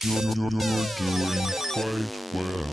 You're doing quite well.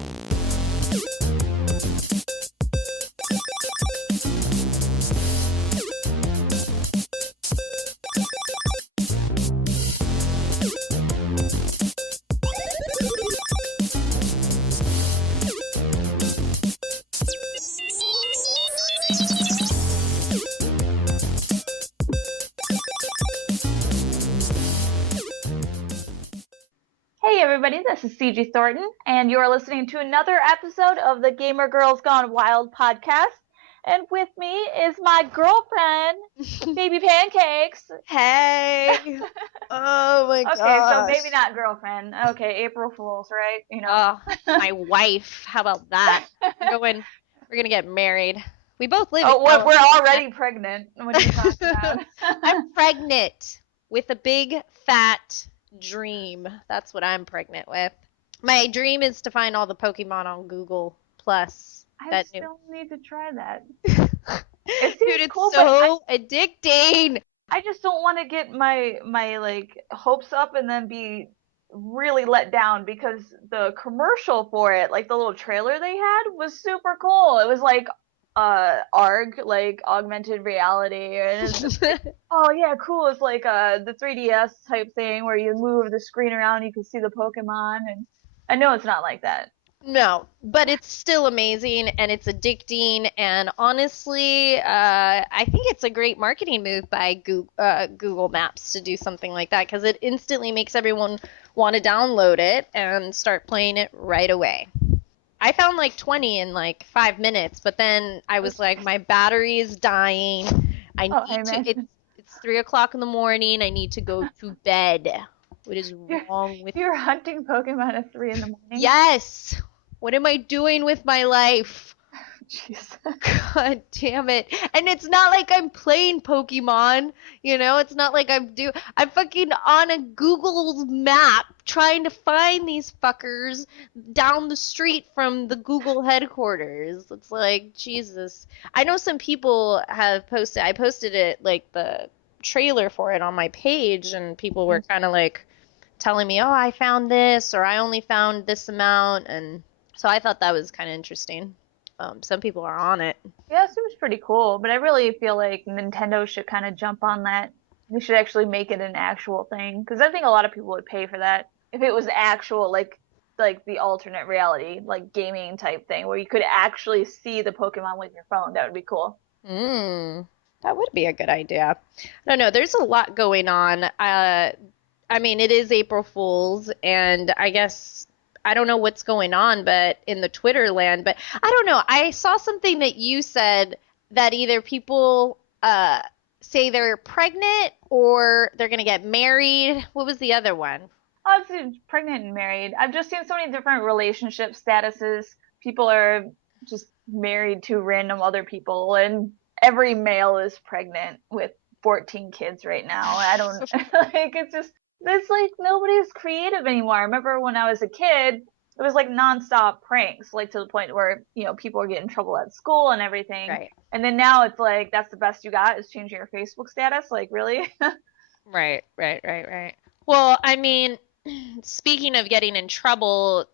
Hey everybody, this is CG Thornton, and you are listening to another episode of the Gamer Girls Gone Wild podcast. And with me is my girlfriend, Baby Pancakes. Hey! Oh my Okay, gosh. so maybe not girlfriend. Okay, April Fools, right? You know. Oh, my wife. How about that? We're gonna get married. We both live Oh, in we're California. already pregnant. What are you talking about? I'm pregnant with a big fat dream. That's what I'm pregnant with. My dream is to find all the Pokemon on Google Plus. I still need to try that. It Dude, seems it's cool, but so addicting. I just don't want to get my like hopes up and then be really let down because the commercial for it, like the little trailer they had, was super cool. It was like ARG, like augmented reality, and it's just like, oh yeah, cool. It's like the 3DS type thing where you move the screen around, you can see the Pokemon, and I know it's not like that. No, but it's still amazing and it's addicting. And honestly, I think it's a great marketing move by Google Maps to do something like that because it instantly makes everyone want to download it and start playing it right away. I found like 20 in like 5 minutes, but then I was like, my battery is dying. I Oh, need to, amen. it's 3 o'clock in the morning. I need to go to bed. What is You're wrong with you're hunting Pokemon at 3 in the morning. Yes. What am I doing with my life? Jeez. God damn it. And it's not like I'm playing Pokemon, it's not like I'm fucking on a Google map trying to find these fuckers down the street from the Google headquarters. It's like, Jesus. I know some people have I posted it, like the trailer for it on my page, and people were kind of like telling me, oh, I found this, or I only found this amount. And so I thought that was kind of interesting. Some people are on it. Yeah, it seems pretty cool, but I really feel like Nintendo should kind of jump on that. They should actually make it an actual thing, because I think a lot of people would pay for that if it was actual, like the alternate reality, like gaming type thing, where you could actually see the Pokemon with your phone. That would be cool. That would be a good idea. I don't know. There's a lot going on. I mean, it is April Fool's, and I guess I don't know what's going on, but in the Twitter land, but I don't know. I saw something that you said that either people say they're pregnant or they're gonna get married. What was the other one? Obviously, pregnant and married. I've just seen so many different relationship statuses. People are just married to random other people, and every male is pregnant with 14 kids right now. I don't like it's like nobody's creative anymore. I remember when I was a kid, it was like nonstop pranks, like to the point where, people were getting in trouble at school and everything. Right. And then now it's like that's the best you got is changing your Facebook status. Like, really? Right. Well, I mean, speaking of getting in trouble,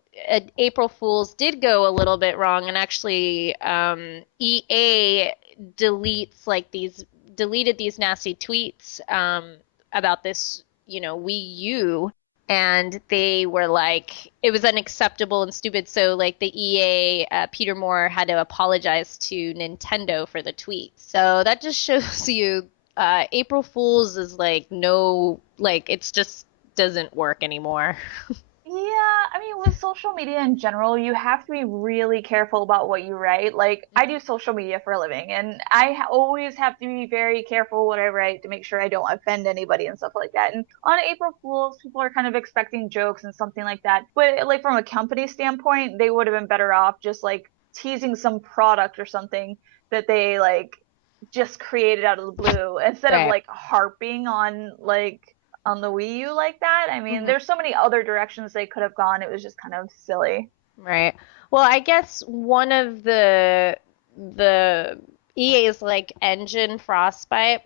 April Fools did go a little bit wrong, and actually, EA deleted these nasty tweets about this, Wii U, and they were like, it was unacceptable and stupid. So, like, the EA Peter Moore had to apologize to Nintendo for the tweet. So that just shows you April Fools is like no, like it's just doesn't work anymore. Yeah, I mean, with social media in general, you have to be really careful about what you write. Like, I do social media for a living, and always have to be very careful what I write to make sure I don't offend anybody and stuff like that. And on April Fools, people are kind of expecting jokes and something like that. But, like, from a company standpoint, they would have been better off just, like, teasing some product or something that they, like, just created out of the blue instead of, Right. like, harping on the Wii U like that. I mean, Mhm. there's so many other directions they could have gone. It was just kind of silly. Right. Well, I guess one of the EA's like engine Frostbite,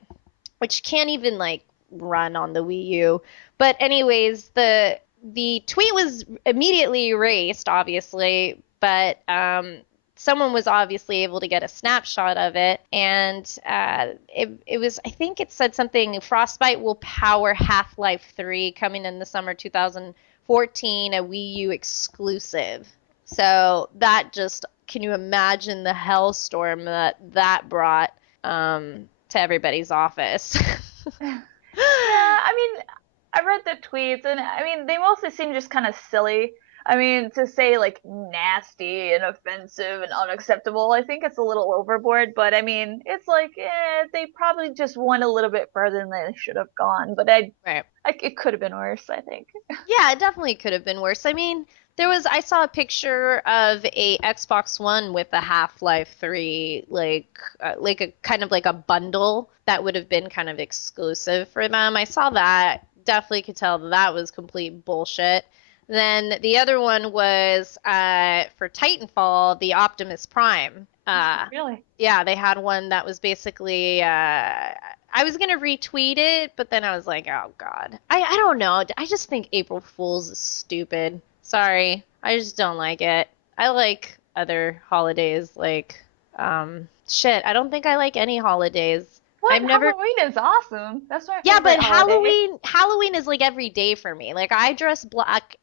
which can't even like run on the Wii U. But anyways, the the tweet was immediately erased, obviously, but someone was obviously able to get a snapshot of it, and it was, I think it said something, Frostbite will power Half-Life 3 coming in the summer 2014, a Wii U exclusive. So that just, can you imagine the hellstorm that brought to everybody's office? Yeah, I mean, I read the tweets, and I mean, they mostly seem just kind of silly. I mean, to say like nasty and offensive and unacceptable, I think it's a little overboard. But I mean, it's like, they probably just went a little bit further than they should have gone. But Right. it could have been worse, I think. Yeah, it definitely could have been worse. I mean, I saw a picture of a Xbox One with a Half-Life 3, like a kind of like a bundle that would have been kind of exclusive for them. I saw that. Definitely could tell that was complete bullshit. Then the other one was for Titanfall, the Optimus Prime. Really? Yeah, they had one that was basically I was gonna retweet it, but then I was like, oh God. I don't know. I just think April Fool's is stupid. Sorry. I just don't like it. I like other holidays like shit. I don't think I like any holidays. What? I've never Halloween is awesome. That's my Yeah, favorite but holiday. Halloween is like every day for me. Like I dress black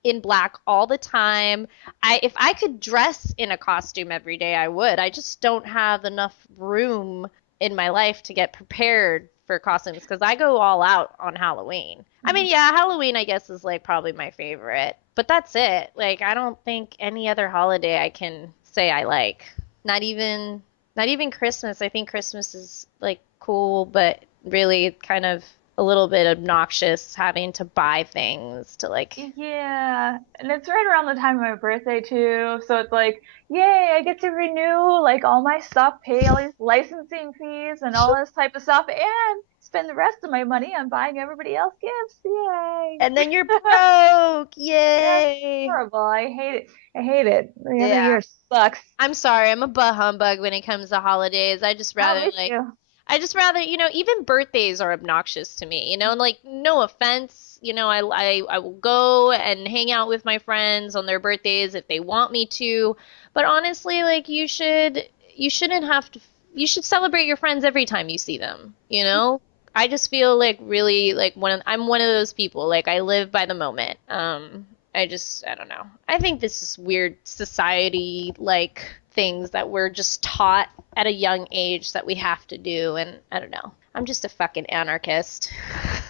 all the time. If I could dress in a costume every day, I would. I just don't have enough room in my life to get prepared for costumes because I go all out on Halloween. I mean, yeah, Halloween I guess is like probably my favorite, but that's it. Like I don't think any other holiday I can say I like. Not even not even Christmas. I think Christmas is like cool, but really kind of a little bit obnoxious having to buy things to like. Yeah, and it's right around the time of my birthday too, so it's like, yay, I get to renew like all my stuff, pay all these licensing fees and all this type of stuff, and spend the rest of my money on buying everybody else gifts. Yay! And then you're broke. Yeah, it's Yay. horrible. I hate it. I hate it. The end of the Yeah. year sucks. I'm sorry. I'm a bah humbug when it comes to holidays. Oh, me too. I just rather, even birthdays are obnoxious to me, and like, no offense, I will go and hang out with my friends on their birthdays if they want me to, but honestly, like, you shouldn't have to, you should celebrate your friends every time you see them, you know? I just feel like really like I'm one of those people, like I live by the moment. I don't know. I think this is weird society like things that we're just taught at a young age that we have to do, and I don't know. I'm just a fucking anarchist.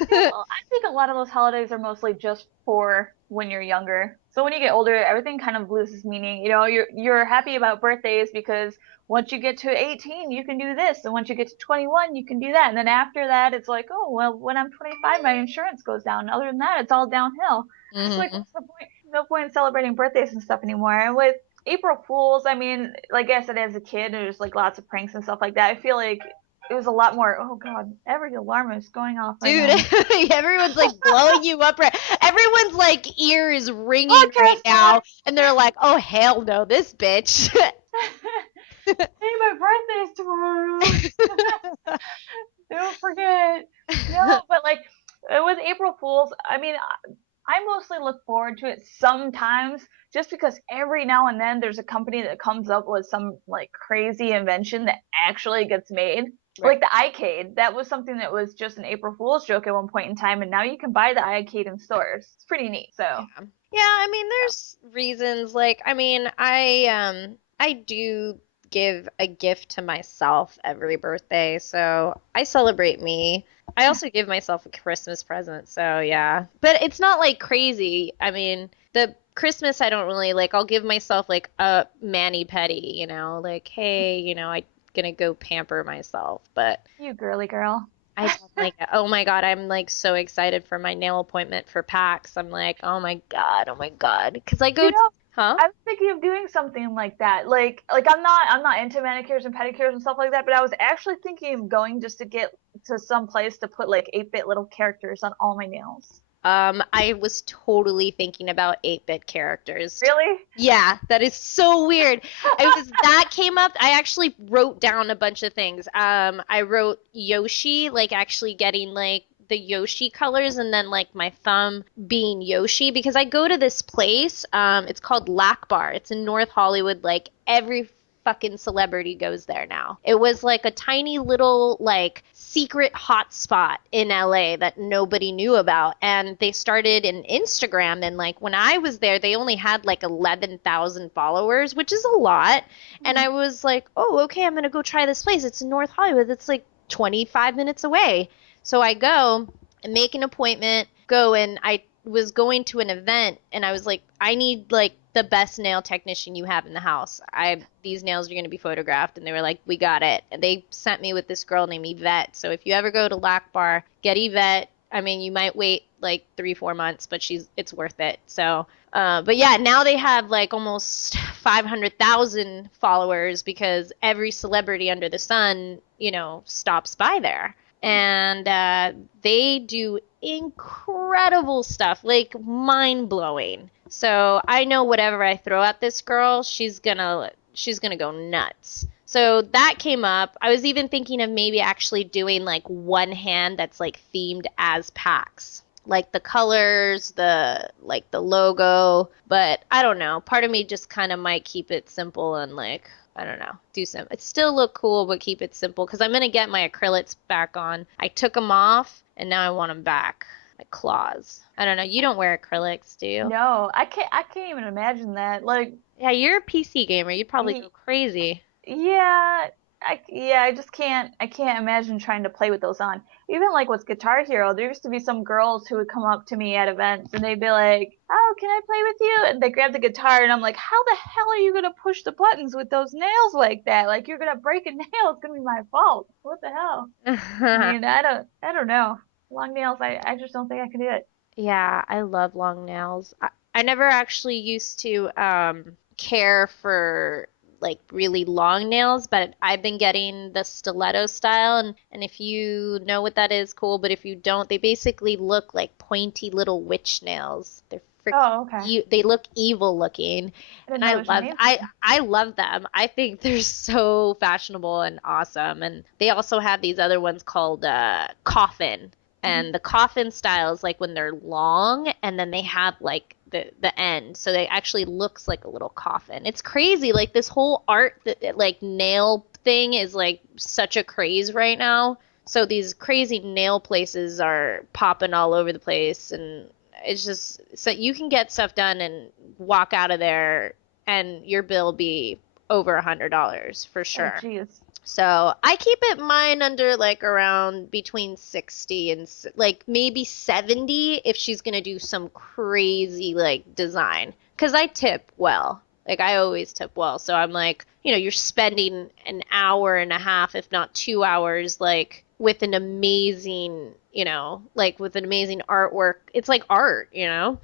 Yeah, well, I think a lot of those holidays are mostly just for when you're younger. So when you get older, everything kind of loses meaning. You know, you're happy about birthdays because once you get to 18, you can do this, and once you get to 21, you can do that. And then after that, it's like, oh, well, when I'm 25, my insurance goes down. Other than that, it's all downhill. It's like, Hmm. what's the point? No point in celebrating birthdays and stuff anymore. And with April Fools, I mean, like I said, as a kid, there's like lots of pranks and stuff like that. I feel like it was a lot more. Oh God, every alarm is going off right Dude, now. everyone's like blowing you up right. Everyone's like ear is ringing right Podcast time. now, and they're like, "Oh hell no, this bitch." Hey, my birthday's tomorrow. Don't forget. No, but like with April Fools, I mean, I mostly look forward to it sometimes just because every now and then there's a company that comes up with some like crazy invention that actually gets made. Right. Like the iCade, that was something that was just an April Fool's joke at one point in time, and now you can buy the iCade in stores. It's pretty neat. So, Yeah, I mean, there's reasons. Like, I mean, I do give a gift to myself every birthday, so I celebrate me. I also give myself a Christmas present, so yeah. But it's not like crazy. I mean, the Christmas I don't really like. I'll give myself like a mani pedi, like, hey, I'm gonna go pamper myself. But you girly girl. I don't like it. Oh my God, I'm like so excited for my nail appointment for PAX. I'm like, oh my God, because I go You to, know, huh? I was thinking of doing something like that. Like I'm not into manicures and pedicures and stuff like that, but I was actually thinking of going just to get to some place to put like 8-bit little characters on all my nails. I was totally thinking about 8-bit characters. Really? Yeah, that is so weird. It was that came up. I actually wrote down a bunch of things. I wrote Yoshi, like actually getting like the Yoshi colors and then like my thumb being Yoshi because I go to this place. It's called Lac Bar. It's in North Hollywood. Like every fucking celebrity goes there now. It was like a tiny little like secret hot spot in LA that nobody knew about. And they started an Instagram and like when I was there, they only had like 11,000 followers, which is a lot. And I was like, oh, okay, I'm gonna go try this place. It's in North Hollywood. It's like 25 minutes away. So I go and make an appointment, go and I was going to an event and I was like, I need like the best nail technician you have in the house. These nails are going to be photographed. And they were like, we got it. And they sent me with this girl named Yvette. So if you ever go to Lac Bar, get Yvette. I mean, you might wait like 3-4 months, but it's worth it. So, but yeah, now they have like almost 500,000 followers because every celebrity under the sun, stops by there. And they do incredible stuff, like mind-blowing. So I know whatever I throw at this girl, she's gonna go nuts. So that came up. I was even thinking of maybe actually doing like one hand that's like themed as PAX. Like the colors, the logo, but I don't know. Part of me just kind of might keep it simple and like I don't know, do some. It still look cool, but keep it simple because I'm gonna get my acrylics back on. I took them off, and now I want them back. My claws. I don't know. You don't wear acrylics, do you? No, I can't. I can't even imagine that. Like, Yeah, you're a PC gamer. You'd probably go crazy. yeah, I just can't. I can't imagine trying to play with those on. Even like with Guitar Hero, there used to be some girls who would come up to me at events and they'd be like, "Oh, can I play with you?" And they grab the guitar and I'm like, "How the hell are you gonna push the buttons with those nails like that? Like you're gonna break a nail. It's gonna be my fault. What the hell?" I mean, I don't know. Long nails, I just don't think I can do it. Yeah, I love long nails. I never actually used to care for like really long nails, but I've been getting the stiletto style and if you know what that is, cool, but if you don't, they basically look like pointy little witch nails. They're Oh, freaking okay. they look evil looking. I didn't And know there's a name for it. I love them. I think they're so fashionable and awesome. And they also have these other ones called coffin. And the coffin style is like when they're long and then they have like the end. So they actually looks like a little coffin. It's crazy. Like this whole art that like nail thing is like such a craze right now. So these crazy nail places are popping all over the place and it's just so you can get stuff done and walk out of there and your bill be over $100 for Oh, sure. jeez. So I keep it mine under like around between 60 and like maybe 70 if she's gonna do some crazy like design. Cause I tip well. Like I always tip well. So I'm like, you're spending an hour and a half, if not 2 hours, like with an amazing, like with an amazing artwork. It's like art. Mhm.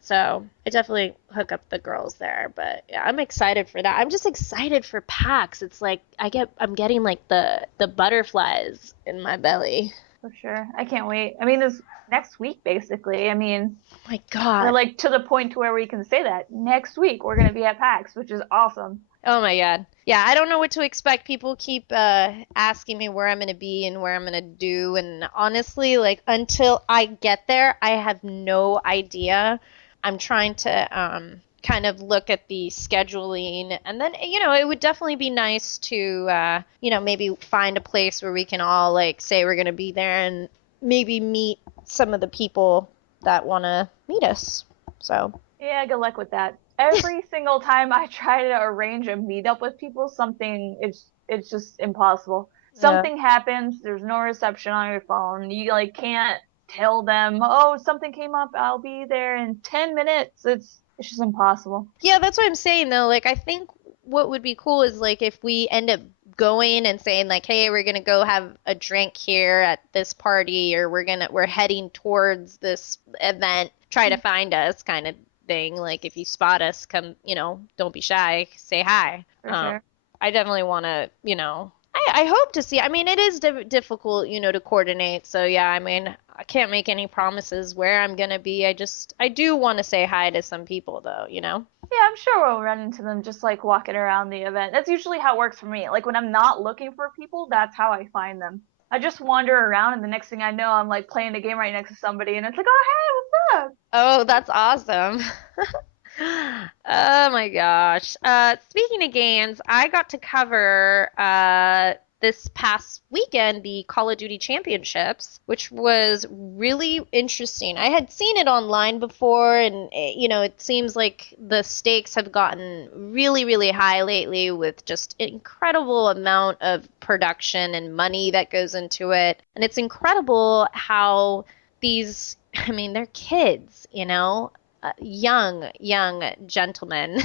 So I definitely hook up the girls there, but yeah, I'm excited for that. I'm just excited for PAX. It's like I'm getting like the butterflies in my belly. For sure. I can't wait. I mean, this next week, basically. I mean, Oh my we're God. like to the point to where we can say that next week we're gonna be at PAX, which is awesome. Oh my God. Yeah, I don't know what to expect. People keep asking me where I'm gonna be and where I'm gonna do, and honestly, like until I get there, I have no idea. I'm trying to kind of look at the scheduling, and then it would definitely be nice to maybe find a place where we can all like say we're gonna be there and maybe meet some of the people that want to meet us. So. Yeah, good luck with that. Every single time I try to arrange a meetup with people, something it's just impossible. Yeah. Something happens, there's no reception on your phone. You like can't tell them, "Oh, something came up. I'll be there in 10 minutes." It's just impossible. Yeah, that's what I'm saying though. Like I think what would be cool is like if we end up going and saying like, "Hey, we're gonna go have a drink here at this party," or we're heading towards this event. Try to find us, kind of thing. Like if you spot us, come, don't be shy, say hi. For sure. I definitely want to, I hope to see. I mean, it is difficult, to coordinate. So yeah, I mean, I can't make any promises where I'm gonna be. I do want to say hi to some people though. Yeah, I'm sure we'll run into them just like walking around the event. That's usually how it works for me. Like when I'm not looking for people, that's how I find them. I just wander around, and the next thing I know, I'm like playing a game right next to somebody, and it's like, oh hey, what's up? Oh, that's awesome. Oh my gosh. Speaking of games, I got to cover this past weekend the Call of Duty Championships, which was really interesting. I had seen it online before, and it seems like the stakes have gotten really, really high lately with just incredible amount of production and money that goes into it. And it's incredible how these, I mean, they're kids, young gentlemen,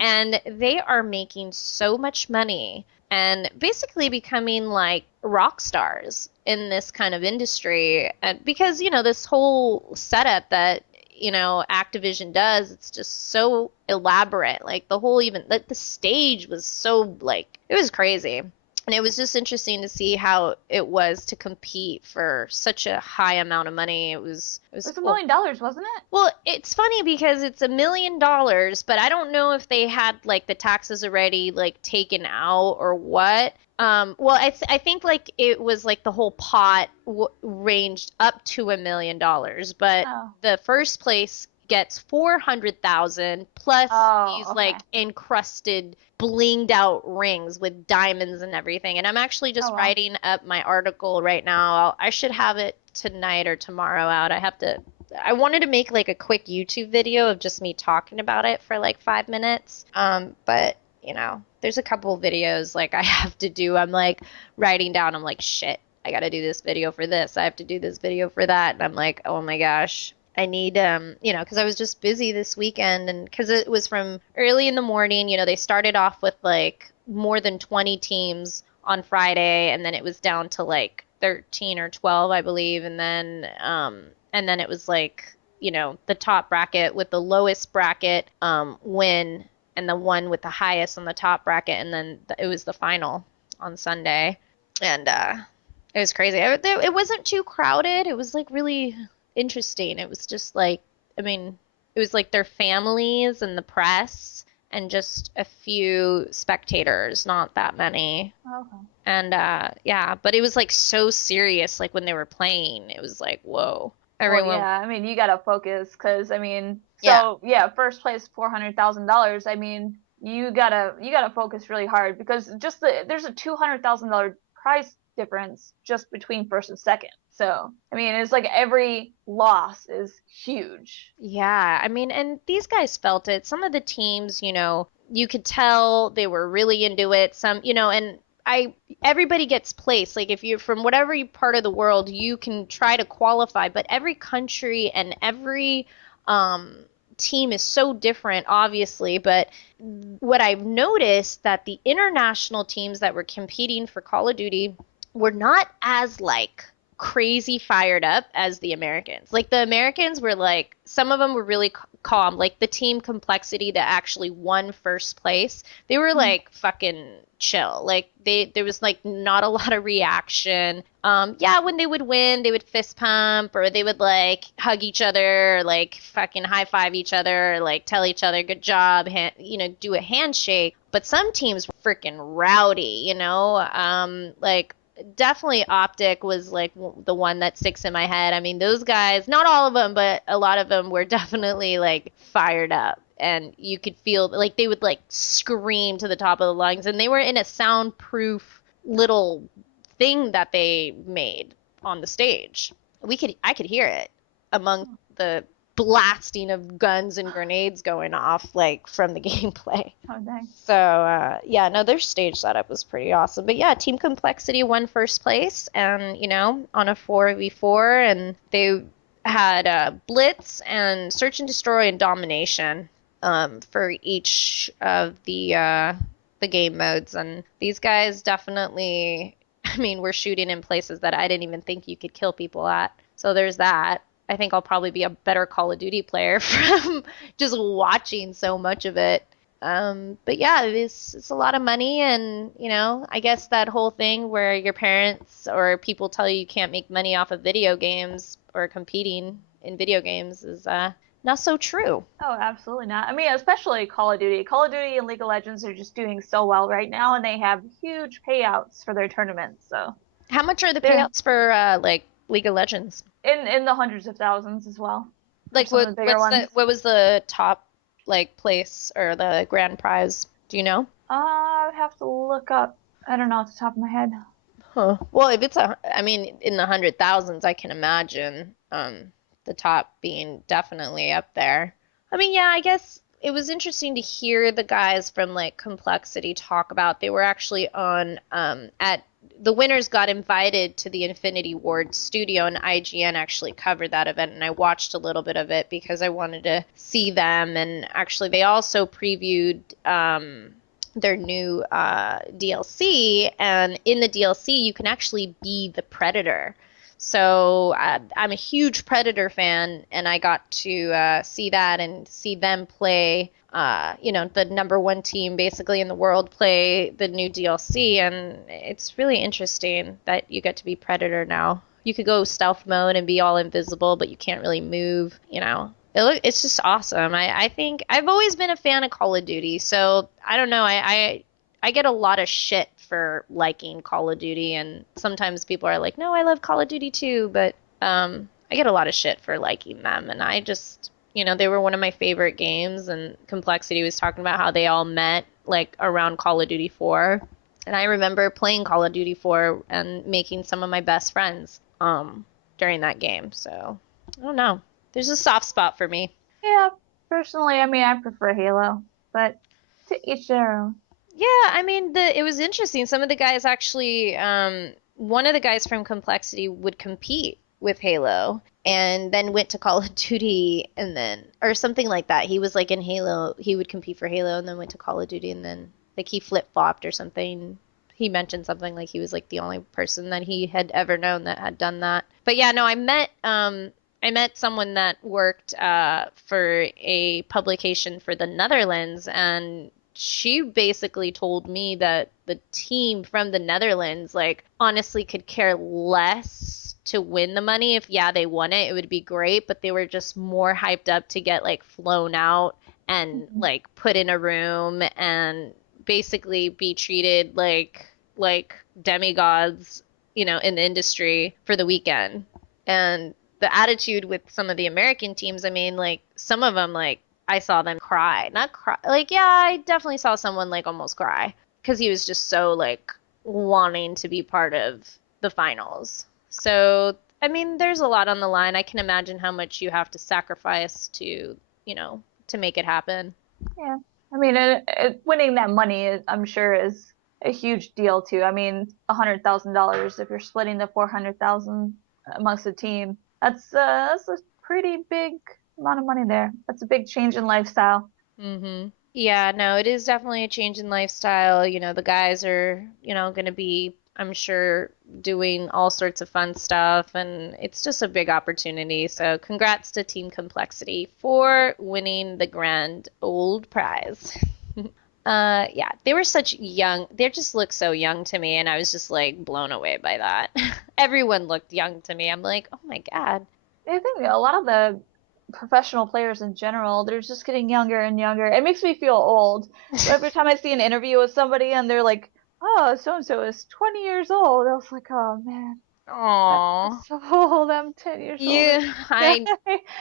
and they are making so much money and basically becoming like rock stars in this kind of industry. And because, this whole setup that, Activision does, it's just so elaborate. Like the whole, even like the stage was so like, it was crazy. And it was just interesting to see how it was to compete for such a high amount of money. It was It was $1 cool. million, wasn't it? Well, it's funny because it's $1 million, but I don't know if they had like the taxes already like taken out or what. Well, I think like it was like the whole pot ranged up to $1 million, but Oh. the first place gets 400,000 plus these okay. like encrusted blinged out rings with diamonds and everything. And I'm actually just wow. writing up my article right now. I should have it tonight or tomorrow out. I wanted to make like a quick YouTube video of just me talking about it for like 5 minutes. But there's a couple videos like I have to do. I'm like writing down, I'm like, shit, I gotta do this video for this. I have to do this video for that. And I'm like, oh my gosh. I need, because I was just busy this weekend, and because it was from early in the morning, they started off with like more than 20 teams on Friday, and then it was down to like 13 or 12, I believe, and then it was like, the top bracket with the lowest bracket win, and the one with the highest on the top bracket, and then it was the final on Sunday, and it was crazy. It wasn't too crowded. It was like really interesting. It was just like, I mean, it was like their families and the press and just a few spectators, not that many. Okay. And yeah, but it was like so serious, like when they were playing, it was like, whoa. Everyone. Well, yeah, I mean, you gotta focus, because I mean, Yeah. so yeah, first place $400,000. I mean, you gotta focus really hard, because there's a $200,000 price difference just between first and second. So I mean, it's like every loss is huge. Yeah, I mean, and these guys felt it. Some of the teams, you could tell they were really into it. Some, and everybody gets placed. Like if you're from whatever part of the world, you can try to qualify, but every country and every team is so different, obviously. But what I've noticed that the international teams that were competing for Call of Duty were not as like crazy fired up as the Americans. Like the Americans were like, some of them were really calm. Like the team complexity that actually won first place, they were like fucking chill. Like there was like not a lot of reaction. Yeah, when they would win, they would fist pump, or they would like hug each other, or, like fucking high five each other, or, like tell each other good job, do a handshake. But some teams were freaking rowdy, like definitely Optic was like the one that sticks in my head. I mean, those guys, not all of them, but a lot of them were definitely like fired up, and you could feel like they would like scream to the top of the lungs, and they were in a soundproof little thing that they made on the stage. I could hear it among the blasting of guns and grenades going off like from the gameplay. Oh dang. So yeah, no, their stage setup was pretty awesome. But yeah, Team Complexity won first place, and on a 4v4, and they had Blitz and Search and Destroy and Domination for each of the game modes, and these guys definitely, I mean, were shooting in places that I didn't even think you could kill people at. So there's that. I think I'll probably be a better Call of Duty player from just watching so much of it. But yeah, it's a lot of money, and I guess that whole thing where your parents or people tell you can't make money off of video games or competing in video games is not so true. Oh, absolutely not. I mean, especially Call of Duty. Call of Duty and League of Legends are just doing so well right now, and they have huge payouts for their tournaments. So How much are the They payouts for like League of Legends? in the hundreds of thousands as well for Like some of the bigger ones. what was the top like place or the grand prize? Do you know? I would have to look up. I don't know off the top of my head. Huh. Well, if it's I mean, in the hundred thousands, I can imagine the top being definitely up there. I mean, yeah, I guess it was interesting to hear the guys from like Complexity talk about they were actually on at the winners got invited to the Infinity Ward studio and IGN actually covered that event and I watched a little bit of it because I wanted to see them and actually they also previewed their new DLC, and in the DLC you can actually be the Predator. So I'm a huge Predator fan, and I got to see that and see them play. You know, the number one team basically in the world play the new DLC, and it's really interesting that you get to be Predator now. You could go stealth mode and be all invisible, but you can't really move, you know. It's just awesome. I think I've always been a fan of Call of Duty, so I don't know. I get a lot of shit for liking Call of Duty, and sometimes people are like, "No, I love Call of Duty too," but I get a lot of shit for liking them, and I just, you know, they were one of my favorite games, and Complexity was talking about how they all met like around Call of Duty 4, and I remember playing Call of Duty 4 and making some of my best friends during that game. So I don't know. There's a soft spot for me. Yeah, personally, I mean, I prefer Halo, but to each their own. Yeah, I mean, it was interesting. Some of the guys actually, one of the guys from Complexity would compete with Halo and then went to Call of Duty and then, or something like that. He was like in Halo, he would compete for Halo and then went to Call of Duty and then like he flip-flopped or something. He mentioned something like he was like the only person that he had ever known that had done that. But yeah, no, I met someone that worked for a publication for the Netherlands, and she basically told me that the team from the Netherlands, like, honestly could care less to win the money. If, yeah, they won it, it would be great, but they were just more hyped up to get, like, flown out and, Mhm. like, put in a room and basically be treated like demigods, you know, in the industry for the weekend. And the attitude with some of the American teams, I mean, like some of them, like I saw them cry, not cry, like yeah, I definitely saw someone like almost cry because he was just so like wanting to be part of the finals. So, I mean, there's a lot on the line. I can imagine how much you have to sacrifice to, you know, to make it happen. Yeah, I mean, winning that money, I'm sure, is a huge deal too. I mean, $100,000 if you're splitting the 400,000 amongst the team, that's a pretty big amount of money there. That's a big change in lifestyle. Yeah, no, it is definitely a change in lifestyle. You know, the guys are, you know, going to be, I'm sure, doing all sorts of fun stuff, and it's just a big opportunity. So, congrats to Team Complexity for winning the grand old prize. Yeah, they were such young, they just looked so young to me, and I was just like blown away by that. Everyone looked young to me. I'm like, oh my God. I think a lot of the professional players in general, they're just getting younger and younger. It makes me feel old. Every time I see an interview with somebody and they're like, "Oh, so and so is 20 years old," I was like, "Oh man, I'm Aw. so old. I'm 10 years older Yeah, than this guy."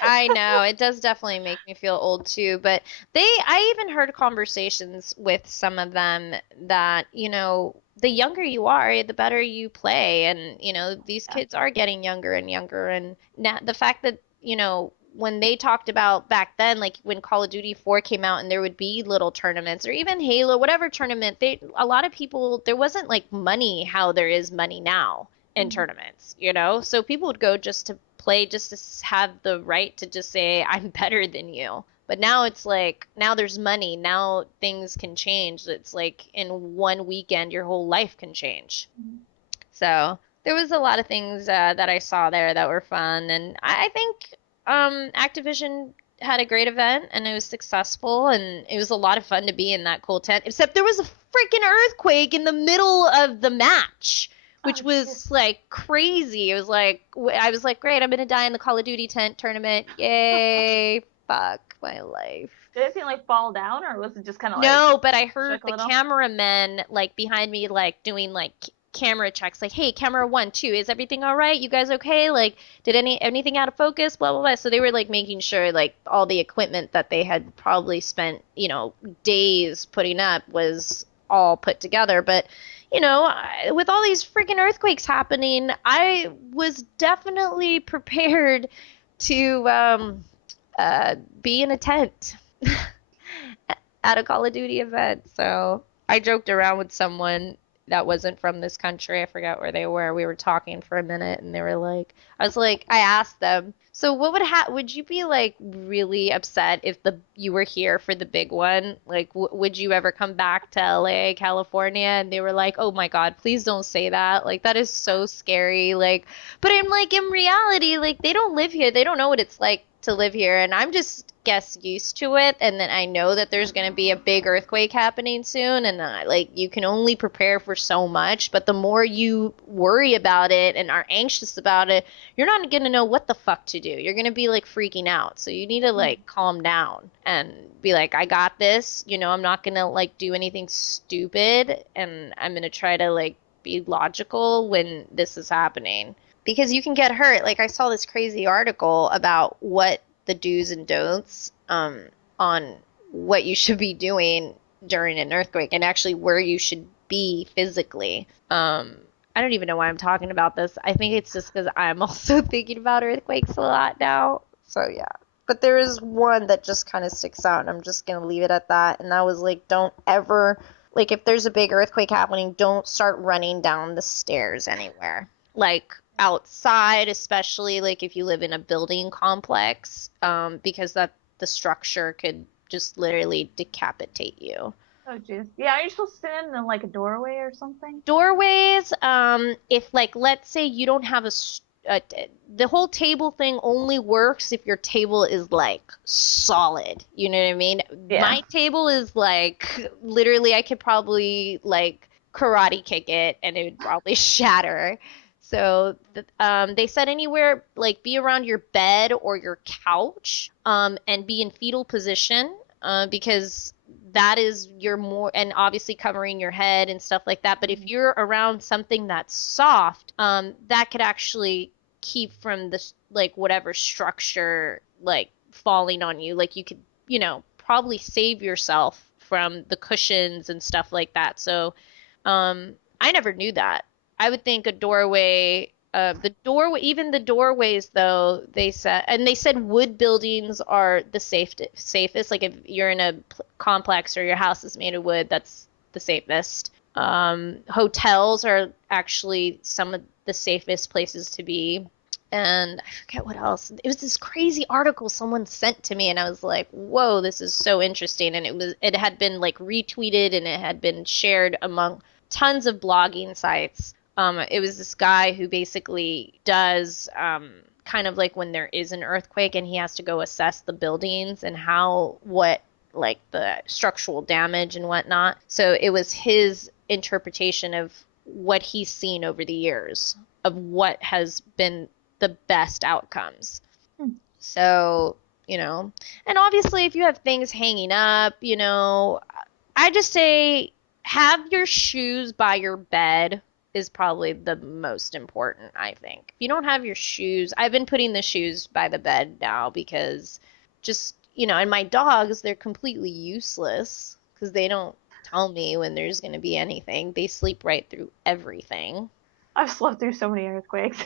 I know. It does definitely make me feel old too, but I even heard conversations with some of them that, you know, the younger you are, the better you play. And, you know, these Yeah. kids are getting younger and younger. And now the fact that, you know, when they talked about back then, like when Call of Duty 4 came out and there would be little tournaments or even Halo, whatever tournament, a lot of people, there wasn't like money how there is money now in Mhm. tournaments, you know? So people would go just to play, just to have the right to just say, I'm better than you. But now it's like, now there's money. Now things can change. It's like in one weekend, your whole life can change. Mhm. So there was a lot of things that I saw there that were fun. And I think Activision had a great event and it was successful and it was a lot of fun to be in that cool tent, except there was a freaking earthquake in the middle of the match, Oh, which shit. was like crazy. It was like, I was like, great, I'm gonna die in the Call of Duty tent tournament. Yay, fuck my life. Did anything like fall down or was it just kind of like No, but I heard shook a the little? cameramen like behind me like doing like camera checks, like, hey, camera 1, 2, is everything all right? You guys okay? Like, did anything out of focus? Blah blah blah. So they were like making sure like all the equipment that they had probably spent, days putting up was all put together. But with all these freaking earthquakes happening, I was definitely prepared to be in a tent at a Call of Duty event. So I joked around with someone that wasn't from this country. I forgot where they were. We were talking for a minute, and they were like, I asked them, so what would you be like really upset if you were here for the big one? Like, would you ever come back to LA, California? And they were like, oh my God, please don't say that. Like, that is so scary. Like, but I'm like, in reality, like, they don't live here. They don't know what it's like to live here, and I'm just used to it. And then I know that there's going to be a big earthquake happening soon, and you can only prepare for so much, but the more you worry about it and are anxious about it, you're not going to know what the fuck to do. You're going to be like freaking out. So you need to like calm down and be like, I got this. I'm not going to like do anything stupid, and I'm going to try to like be logical when this is happening, because you can get hurt. Like, I saw this crazy article about what the do's and don'ts on what you should be doing during an earthquake, and actually where you should be physically. I don't even know why I'm talking about this. I think it's just because I'm also thinking about earthquakes a lot now. So yeah. But there is one that just kind of sticks out, and I'm just going to leave it at that. And that was like, don't ever, like, if there's a big earthquake happening, don't start running down the stairs anywhere. Like, outside, especially like if you live in a building complex, because the structure could just literally decapitate you. Oh jeez. Yeah, are you supposed to stand in like a doorway or something? Doorways, if like, let's say you don't have the whole table thing only works if your table is like solid. You know what I mean? Yeah. My table is like, literally, I could probably like karate kick it and it would probably shatter. So they said anywhere, like, be around your bed or your couch, and be in fetal position, because that is your more, and obviously covering your head and stuff like that. But if you're around something that's soft, that could actually keep from this, like, whatever structure, like, falling on you. Like, you could, probably save yourself from the cushions and stuff like that. So, I never knew that. I would think a doorway, even the doorways though, they said wood buildings are the safest. Like, if you're in a complex or your house is made of wood, that's the safest. Hotels are actually some of the safest places to be. And I forget what else. It was this crazy article someone sent to me, and I was like, whoa, this is so interesting. And it had been like retweeted, and it had been shared among tons of blogging sites. It was this guy who basically does kind of like when there is an earthquake, and he has to go assess the buildings and like the structural damage and whatnot. So it was his interpretation of what he's seen over the years of what has been the best outcomes. So, and obviously if you have things hanging up, I just say have your shoes by your bed is probably the most important, I think. If you don't have your shoes, I've been putting the shoes by the bed now, because just, and my dogs, they're completely useless because they don't tell me when there's going to be anything. They sleep right through everything. I've slept through so many earthquakes.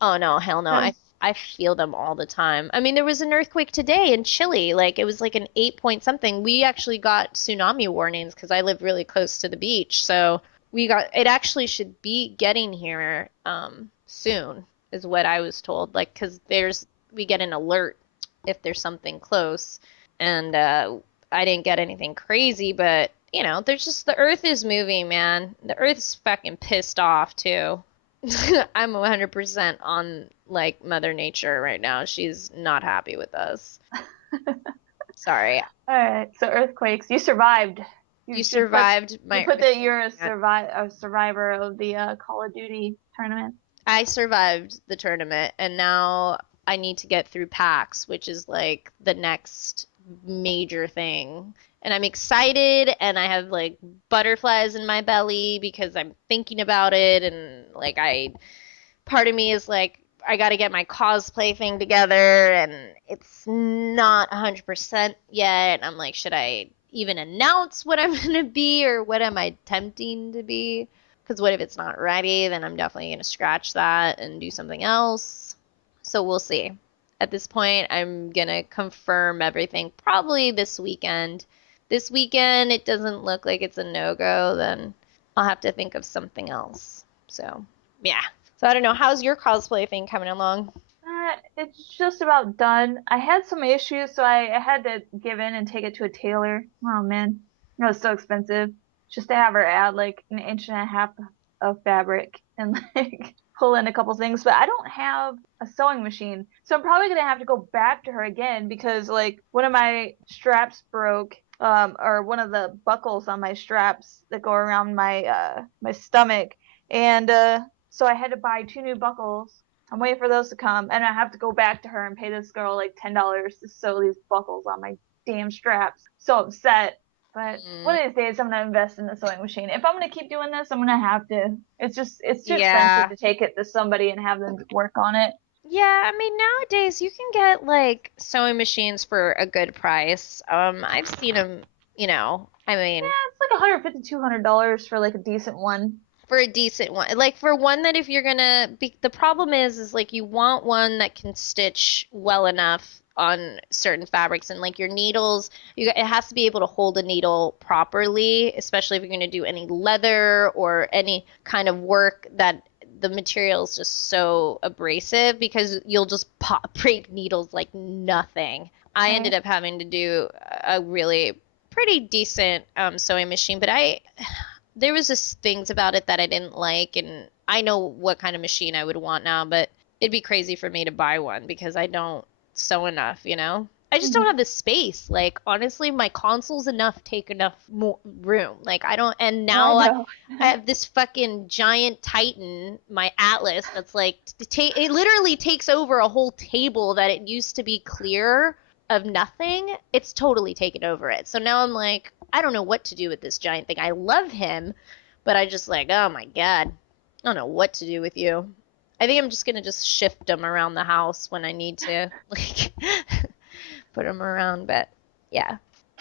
Oh no, hell no. I feel them all the time. I mean, there was an earthquake today in Chile. Like, it was like an 8 point something. We actually got tsunami warnings because I live really close to the beach. So it actually should be getting here soon, is what I was told. Like, because we get an alert if there's something close. And I didn't get anything crazy, but there's just, the earth is moving, man. The earth's fucking pissed off too. I'm 100% on like Mother Nature right now. She's not happy with us. Sorry. All right. So earthquakes, you survived. You survived you put that you're a survivor of the Call of Duty tournament. I survived the tournament, and now I need to get through PAX, which is like the next major thing. And I'm excited and I have like butterflies in my belly because I'm thinking about it and like part of me is like I got to get my cosplay thing together and it's not 100% yet. I'm like, should I even announce what I'm going to be or what am I attempting to be? Because what if it's not ready? Then I'm definitely going to scratch that and do something else. So we'll see. At this point, I'm going to confirm everything probably this weekend. This weekend, it doesn't look like it's a no-go, then I'll have to think of something else. So, yeah. So I don't know. How's your cosplay thing coming along? It's just about done. I had some issues, so I had to give in and take it to a tailor. Oh man, it was so expensive just to have her add like an inch and a half of fabric and like pull in a couple things. But I don't have a sewing machine, so I'm probably gonna have to go back to her again because like one of my straps broke. Or one of the buckles on my straps that go around my stomach, and so I had to buy 2 new buckles. I'm waiting for those to come, and I have to go back to her and pay this girl like $10 to sew these buckles on my damn straps. So upset. But one of these days, I'm gonna invest in the sewing machine. If I'm gonna keep doing this, I'm gonna have to. It's too expensive Yeah. to take it to somebody and have them work on it. Yeah, I mean, nowadays you can get like sewing machines for a good price. I've seen them, I mean, Yeah, it's like $150, $200 for like a decent one. for a decent one. Like for one that if you're gonna be, the problem is like you want one that can stitch well enough on certain fabrics and like your needles, it has to be able to hold a needle properly, especially if you're gonna do any leather or any kind of work that the material is just so abrasive because you'll just break needles like nothing. I ended Right. up having to do a really pretty decent sewing machine, but there was just things about it that I didn't like, and I know what kind of machine I would want now, but it'd be crazy for me to buy one because I don't sew enough. I just don't Mhm. have the space. Like honestly, my console's enough take enough room. Like I don't, and Oh, I now know. I have this fucking giant Titan, my Atlas, that's like it literally takes over a whole table that it used to be clear of nothing. It's totally taken over it. So now I'm like, I don't know what to do with this giant thing. I love him, but I just like, oh my god, I don't know what to do with you. I think I'm just gonna just shift him around the house when I need to, like, put him around. But yeah,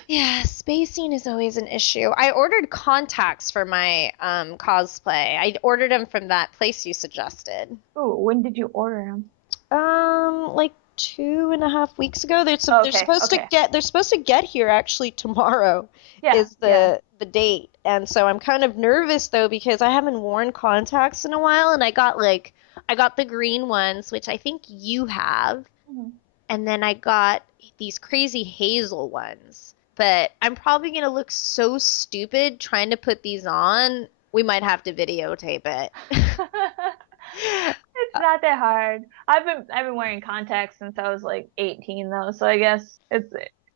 yeah, spacing is always an issue. I ordered contacts for my cosplay. I ordered them from that place you suggested. Ooh, when did you order them? Like 2.5 weeks ago. They're Okay, supposed to okay. get here actually tomorrow Yeah, is yeah. the date. And so I'm kind of nervous though because I haven't worn contacts in a while and I got the green ones, which I think you have, Mhm. and then I got these crazy hazel ones. But I'm probably gonna look so stupid trying to put these on. We might have to videotape it. It's not that hard. I've been wearing contacts since I was like 18 though, so I guess it's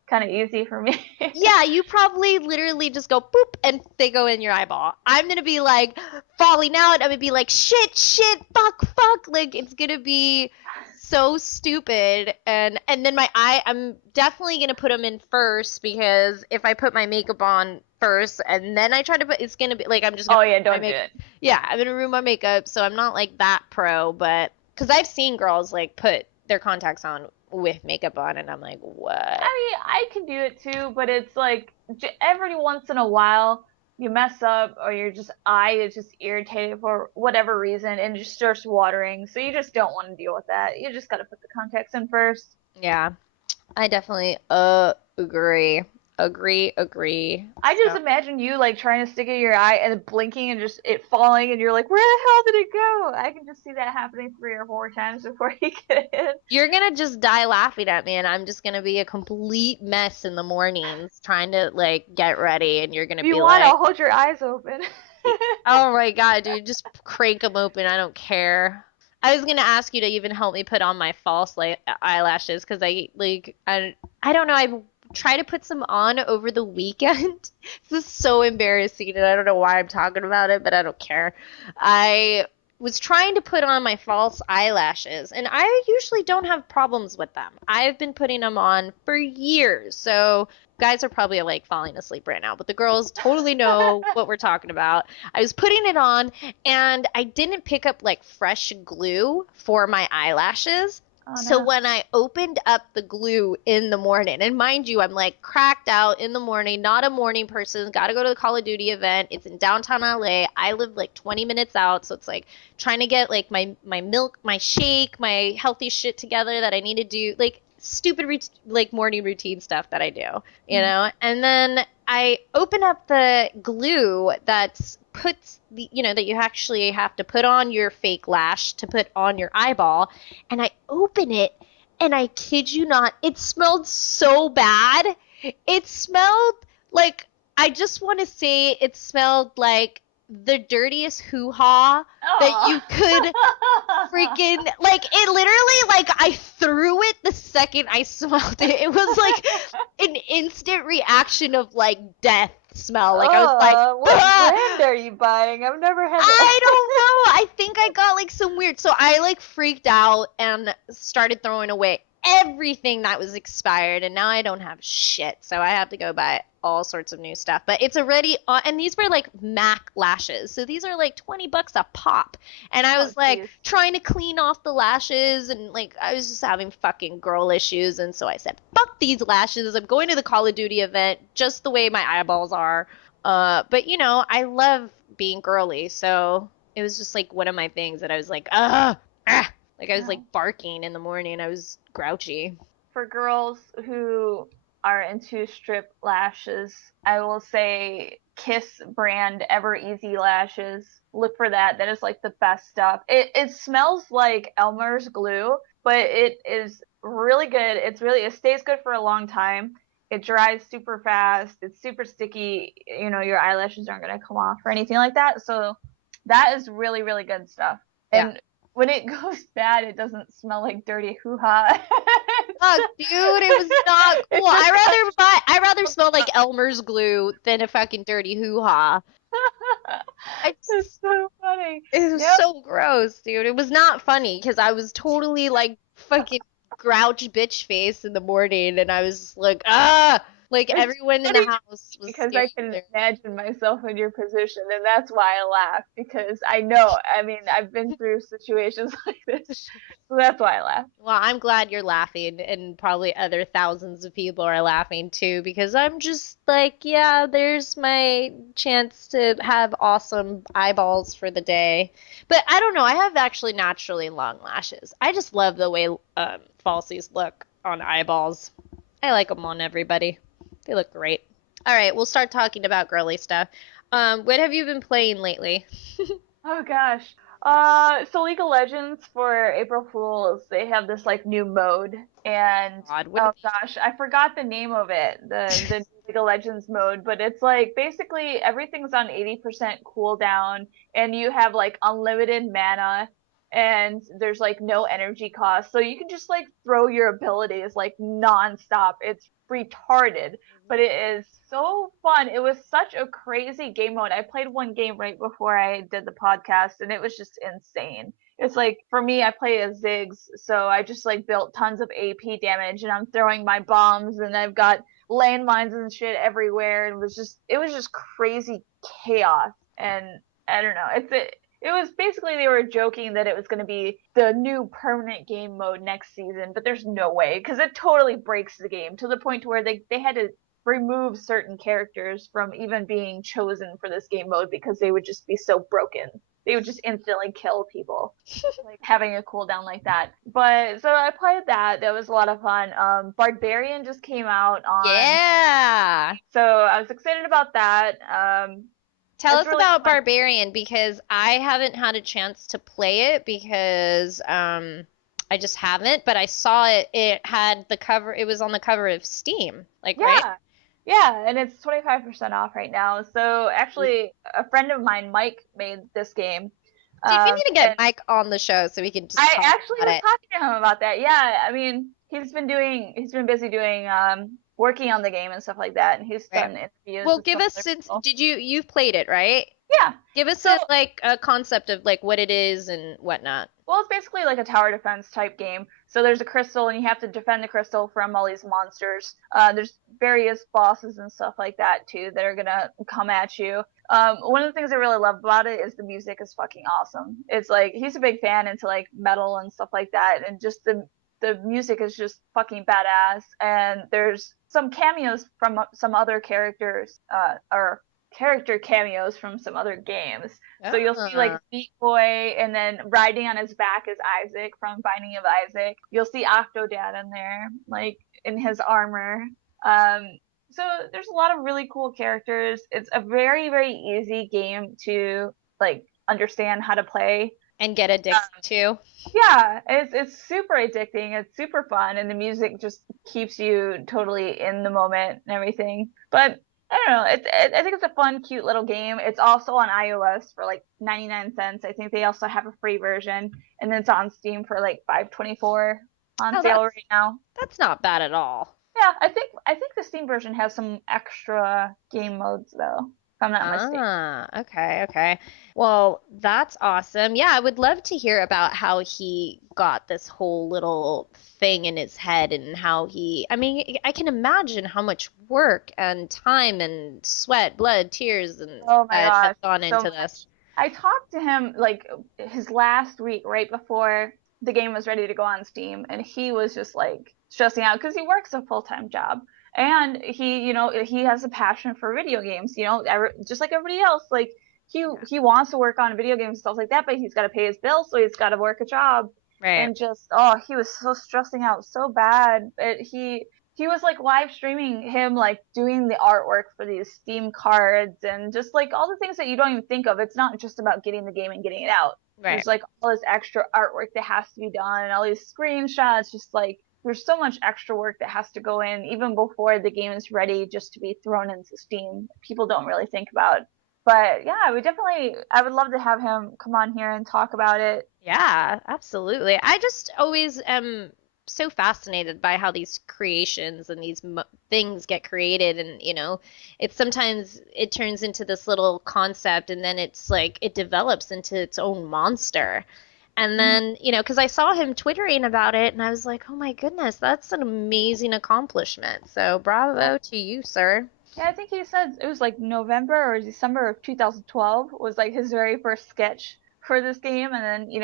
kind of easy for me. Yeah, you probably literally just go boop and they go in your eyeball. I'm gonna be like falling out. I'm gonna be like shit, shit, fuck, fuck. Like it's gonna be so stupid. And then I'm definitely gonna put them in first because if I put my makeup on first and then I try to put, it's gonna be like I'm just Oh gonna yeah, ruin my don't do make. it. Yeah, I'm gonna ruin my makeup. So I'm not like that pro, but because I've seen girls like put their contacts on with makeup on, and I'm like, what? I mean, I can do it too, but it's like every once in a while you mess up or your just eye is just irritated for whatever reason and just starts watering. So you just don't want to deal with that. You just got to put the contacts in first. Yeah. I definitely agree. Agree. I just So imagine you like trying to stick it in your eye and then blinking and just it falling and you're like, where the hell did it go? I can just see that happening 3 or 4 times before you get it. you're gonna just die laughing at me, and I'm just gonna be a complete mess in the mornings trying to like get ready, and you're gonna If you be want, like, I'll hold your eyes open. "Oh my God, dude, just crank them open. I don't care." I was gonna ask you to even help me put on my false eyelashes because I don't know. I try to put some on over the weekend. This is so embarrassing, and I don't know why I'm talking about it, but I don't care. I was trying to put on my false eyelashes, and I usually don't have problems with them. I've been putting them on for years, so guys are probably like falling asleep right now, but the girls totally know what we're talking about. I was putting it on, and I didn't pick up like fresh glue for my eyelashes. Oh, So no. when I opened up the glue in the morning, and mind you, I'm like cracked out in the morning, not a morning person, got to go to the Call of Duty event. It's in downtown LA. I live like 20 minutes out, so it's like trying to get like my milk, my shake, my healthy shit together that I need to do, like stupid like morning routine stuff that I do, you know? And then I open up the glue that's puts the, you know, that you actually have to put on your fake lash to put on your eyeball, and I open it, and I kid you not, it smelled so bad. It smelled like, I just want to say it smelled like the dirtiest hoo-ha that you could freaking, like, it literally, like, I threw it the second I smelled it. It was like an instant reaction of like death smell. Like I was like, what "Ah!" brand are you buying? I've never had I don't know. I think I got like some weird. So I like freaked out and started throwing away everything that was expired, and now I don't have shit. So I have to go buy all sorts of new stuff. But it's already on, and these were like MAC lashes. So these are like $20 a pop. And I was like geez. trying to clean off the lashes, and like I was just having fucking girl issues, and so I said, fuck these lashes. I'm going to the Call of Duty event just the way my eyeballs are. But you know, I love being girly, so it was just like one of my things that I was like, like I was like barking in the morning. I was grouchy. For girls who are into strip lashes, I will say Kiss brand Ever Easy lashes. Look for that. That is like the best stuff. It smells like Elmer's glue, but it is really good. It stays good for a long time. It dries super fast. It's super sticky. You know, your eyelashes aren't going to come off or anything like that. So that is really, really good stuff. Yeah. And when it goes bad, it doesn't smell like dirty hoo-ha. Fuck, dude, it was not cool. I rather smell like Elmer's glue than a fucking dirty hoo-ha. It's so funny. It was Yep. so gross, dude. It was not funny because I was totally like fucking grouch bitch face in the morning, and I was like, like It's everyone in the funny house was because I standing can there. imagine myself in your position, and that's why I laugh, because I know, I mean, I've been through situations like this, so that's why I laugh. Well, I'm glad you're laughing, and probably other thousands of people are laughing too, because I'm just like, yeah, there's my chance to have awesome eyeballs for the day. But I don't know, I have actually naturally long lashes. I just love the way falsies look on eyeballs. I like them on everybody. They look great. All right, we'll start talking about girly stuff. What have you been playing lately? Oh gosh. So League of Legends for April Fools, they have this like new mode, and God, what oh did gosh, I forgot the name of it, the new League of Legends mode, but it's like basically everything's on 80% cooldown, and you have like unlimited mana, and there's like no energy cost, so you can just like throw your abilities like nonstop. It's retarded, but it is so fun. It was such a crazy game mode. I played one game right before I did the podcast, and it was just insane. It's like, for me, I play as Ziggs, so I just like built tons of AP damage, and I'm throwing my bombs, and I've got landmines and shit everywhere, and it was just crazy chaos. And I don't know, it was basically, they were joking that it was going to be the new permanent game mode next season, but there's no way, because it totally breaks the game to the point to where they had to remove certain characters from even being chosen for this game mode because they would just be so broken. They would just instantly kill people. Like having a cooldown like that. But so I played that. That was a lot of fun. Barbarian just came out on, Yeah. so I was excited about that. Tell It's us really about fun. Barbarian because I haven't had a chance to play it because I just haven't, but I saw it. It had the cover, it was on the cover of Steam, like, right? Yeah. Yeah, and it's 25% off right now. So actually, a friend of mine, Mike, made this game. Dude, we need to And get Mike on the show so we can just I talk actually about was it. talking to him about that. Yeah, I mean, he's been busy doing working on the game and stuff like that, and he's Right. done interviews Well, with give some us other since people. you've played it, right? Yeah. Give us So a concept of like what it is and whatnot. well, it's basically like a tower defense type game. So there's a crystal, and you have to defend the crystal from all these monsters. There's various bosses and stuff like that too that are gonna come at you. One of the things I really love about it is the music is fucking awesome. It's like he's a big fan into like metal and stuff like that, and just the music is just fucking badass. And there's some cameos from some other characters, or character cameos from some other games. So you'll see like Ah. Beat Boy, and then riding on his back is Isaac from Binding of Isaac. You'll see Octodad in there, like in his armor. Um, so there's a lot of really cool characters. It's a very, very easy game to like understand how to play. And get addicted to. Yeah, it's super addicting. It's super fun, and the music just keeps you totally in the moment and everything. But I don't know. I think it's a fun, cute little game. It's also on iOS for like 99 cents. I think they also have a free version, and then it's on Steam for like 5.24 on Oh, sale right now. that's not bad at all. Yeah, I think the Steam version has some extra game modes though, if I'm not mistaken. Ah, okay, okay. Well, that's awesome. Yeah, I would love to hear about how he got this whole little thing in his head and how I mean, I can imagine how much work and time and sweat, blood, tears and Oh my has gosh, gone so into much. this. I talked to him like his last week right before the game was ready to go on Steam, and he was just like stressing out because he works a full-time job, and he has a passion for video games, just like everybody else. Like he wants to work on video games and stuff like that, but he's got to pay his bills, so he's got to work a job. Right. And just he was so stressing out so bad. He was like live streaming him like doing the artwork for these Steam cards and just like all the things that you don't even think of. It's not just about getting the game and getting it out. Right. There's like all this extra artwork that has to be done and all these screenshots. Just like there's so much extra work that has to go in even before the game is ready just to be thrown into Steam. People don't really think about. But yeah, I would love to have him come on here and talk about it. Yeah, absolutely. I just always am so fascinated by how these creations and these things get created, and it's sometimes it turns into this little concept, and then it's like it develops into its own monster. And then, because I saw him twittering about it, and I was like, oh my goodness, that's an amazing accomplishment. So bravo to you, sir. Yeah, I think he said it was like November or December of 2012 was like his very first sketch for this game, and then it's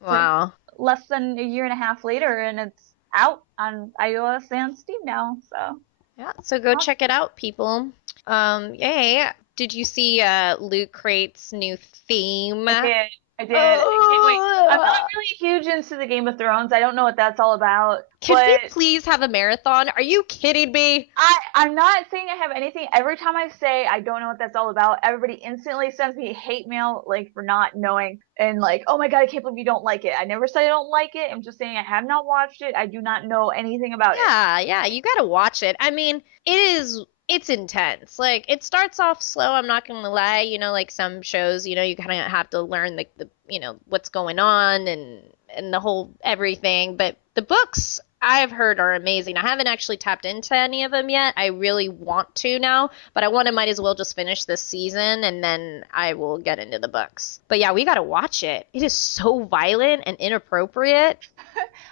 like Wow. less than a year and a half later, and it's out on iOS and Steam now. So Yeah, so go check it out, people. Yay. Did you see Loot Crate's new theme? I did. I did. I can't wait. I'm not really huge into the Game of Thrones. I don't know what that's all about. Could but we please have a marathon? Are you kidding me? I'm not saying I have anything. Every time I say I don't know what that's all about, everybody instantly sends me hate mail like for not knowing and like, oh my god, I can't believe you don't like it. I never said I don't like it. I'm just saying I have not watched it. I do not know anything about it. Yeah, you gotta watch it. I mean, it's intense. Like, it starts off slow, I'm not gonna lie. Like some shows, you kind of have to learn what's going on and the whole everything. But the books I've heard are amazing. I haven't actually tapped into any of them yet. I really want to now, but might as well just finish this season and then I will get into the books. But yeah, we gotta watch it. It is so violent and inappropriate.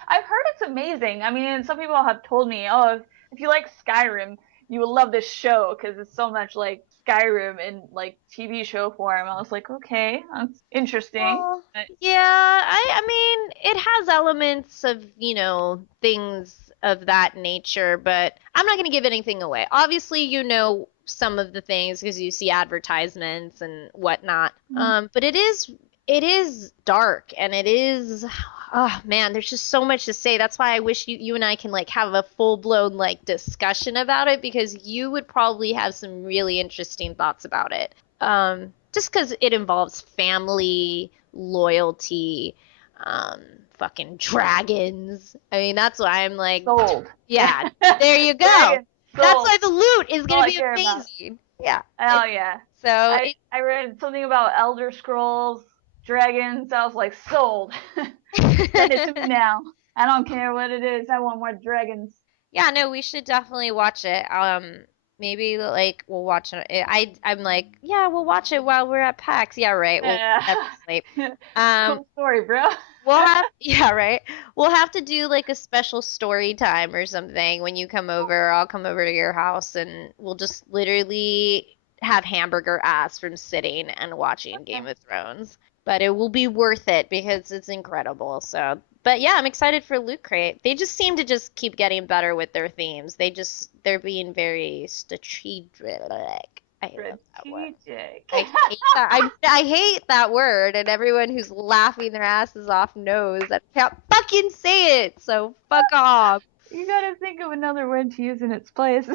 I've heard it's amazing. I mean, some people have told me, oh, if you like Skyrim, you will love this show because it's so much like Skyrim in like TV show form. I was like, okay, that's interesting. Well, But yeah, I mean, it has elements of, things of that nature, but I'm not going to give anything away. Obviously, some of the things because you see advertisements and whatnot. But it is dark and it is, oh man, there's just so much to say. That's why I wish you and I can like have a full-blown like discussion about it because you would probably have some really interesting thoughts about it. Just because it involves family, loyalty, fucking dragons. I mean, that's why I'm like, sold. yeah, there you go. Dragon That's sold. why the loot is All gonna I be care about. amazing. Yeah. Oh yeah. So I read something about Elder Scrolls, dragons. I was like, sold. Send it to me now. I don't care what it is. I want more dragons. yeah, no, we should definitely watch it. Maybe like we'll watch it. I'm like, yeah, we'll watch it while we're at PAX. Yeah, right. We'll never sleep. Um, Cool story, bro. we'll have yeah, right. We'll have to do like a special story time or something when you come over. I'll come over to your house and we'll just literally have hamburger ass from sitting and watching Game of Thrones. But it will be worth it because it's incredible. So, but yeah, I'm excited for Loot Crate. They just seem to just keep getting better with their themes. They're being very strategic. I love that word. Strategic. I hate that. I hate that word, and everyone who's laughing their asses off knows that I can't fucking say it. So fuck off. You gotta think of another word to use in its place.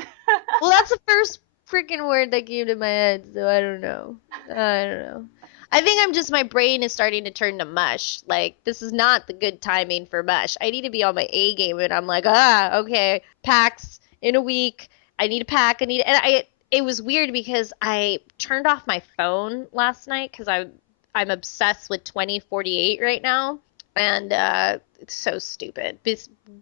Well, that's the first freaking word that came to my head, so I don't know. I don't know. I think my brain is starting to turn to mush. Like, this is not the good timing for mush. I need to be on my A game, and I'm like, okay, PAX in a week. I need a pack. It was weird because I turned off my phone last night because I'm obsessed with 2048 right now. And it's so stupid.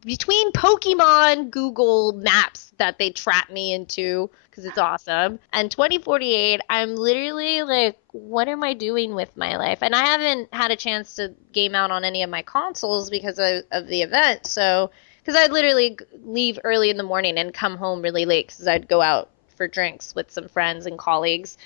Between Pokemon Google Maps that they trap me into, because it's awesome, and 2048, I'm literally like, what am I doing with my life? And I haven't had a chance to game out on any of my consoles because of the event. So, because I'd literally leave early in the morning and come home really late because I'd go out for drinks with some friends and colleagues.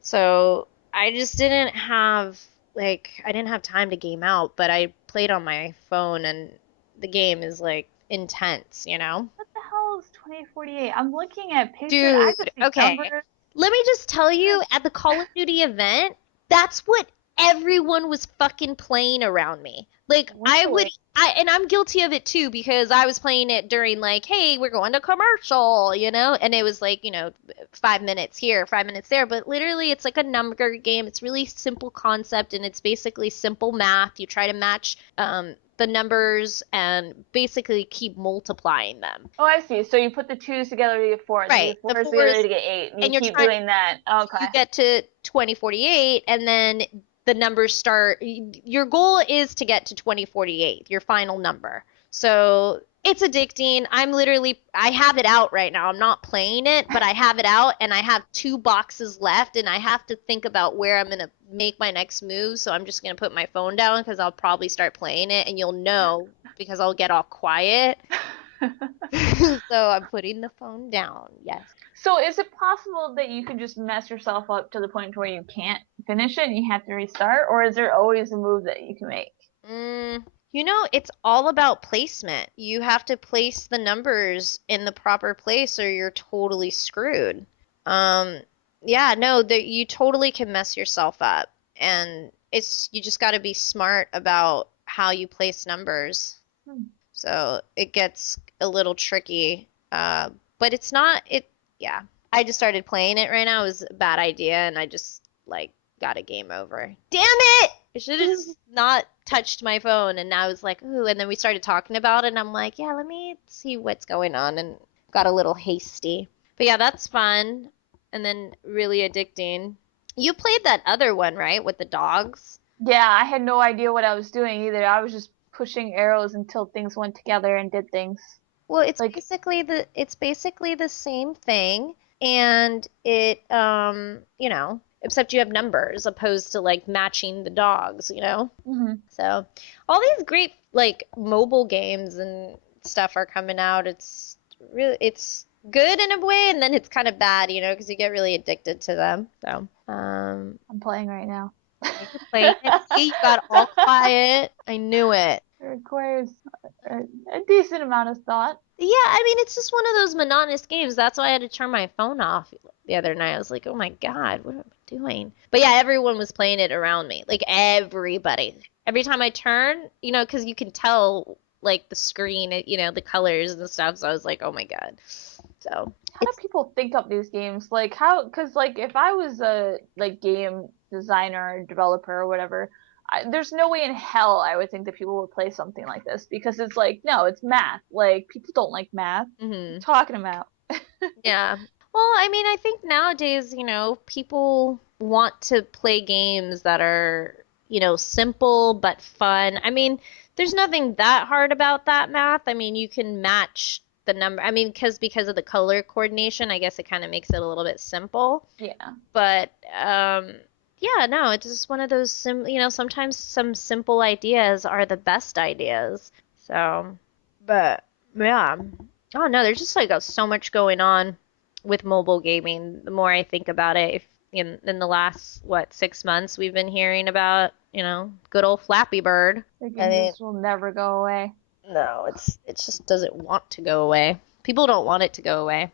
So I just didn't have I didn't have time to game out, but I played on my phone and the game is like intense, you know? What the hell is 2048? I'm looking at pictures. I Dude, just see okay. numbers. Let me just tell you, at the Call of Duty event, that's what everyone was fucking playing around me. Like, Really? and I'm guilty of it too because I was playing it during like, hey, we're going to commercial, you know? And it was like, 5 minutes here, 5 minutes there. But literally, it's like a number game. It's really simple concept and it's basically simple math. You try to match the numbers and basically keep multiplying them. Oh, I see. So you put the twos together to get four, and Right. the The fours together fours, to get eight. And and you you're keep trying doing that. Okay. you get to 2048 and then the numbers start your goal is to get to 2048 your final number, so it's addicting. I have it out right now. I'm not playing it, but I have it out and I have 2 boxes left and I have to think about where I'm gonna make my next move, so I'm just gonna put my phone down because I'll probably start playing it and you'll know because I'll get all quiet. So I'm putting the phone down. Yes. So is it possible that you can just mess yourself up to the point where you can't finish it and you have to restart, or is there always a move that you can make? It's all about placement. You have to place the numbers in the proper place or you're totally screwed. Yeah, no, you totally can mess yourself up. And you just got to be smart about how you place numbers. So it gets a little tricky. But it's not, yeah. I just started playing it right now. It was a bad idea and I just, got a game over. Damn it! I should have just not touched my phone, and now it's like, ooh, and then we started talking about it, and I'm like, yeah, let me see what's going on, and got a little hasty. But yeah, that's fun, and then really addicting. You played that other one, right, with the dogs? Yeah, I had no idea what I was doing either. I was just pushing arrows until things went together and did things. Well, it's basically the same thing, and it except you have numbers opposed to like matching the dogs, you know? Mm-hmm. So all these great mobile games and stuff are coming out. It's good in a way, and then it's kind of bad, because you get really addicted to them. So I'm playing right now. you're playing it. See, you got all quiet. I knew it. It requires a decent amount of thought. Yeah, I mean, it's just one of those monotonous games. That's why I had to turn my phone off the other night. I was like, oh my God, what am I doing? But yeah, everyone was playing it around me. Like, everybody. Every time I turn, because you can tell, the screen, the colors and stuff. So I was like, oh my God. So. How do people think up these games? Because, if I was a, game designer or developer or whatever, there's no way in hell I would think that people would play something like this because it's no, it's math. People don't like math. Mm-hmm. What are you talking about? Yeah. Well, I mean, I think nowadays, people want to play games that are, simple but fun. I mean, there's nothing that hard about that math. I mean, you can match the number. I mean, because of the color coordination, I guess it kind of makes it a little bit simple. Yeah. But yeah, no, it's just one of those sometimes some simple ideas are the best ideas. So, but yeah. Oh no, there's just like so much going on with mobile gaming. The more I think about it, if in the last 6 months we've been hearing about, good old Flappy Bird. Like I mean, this will never go away. no, it just doesn't want to go away. People don't want it to go away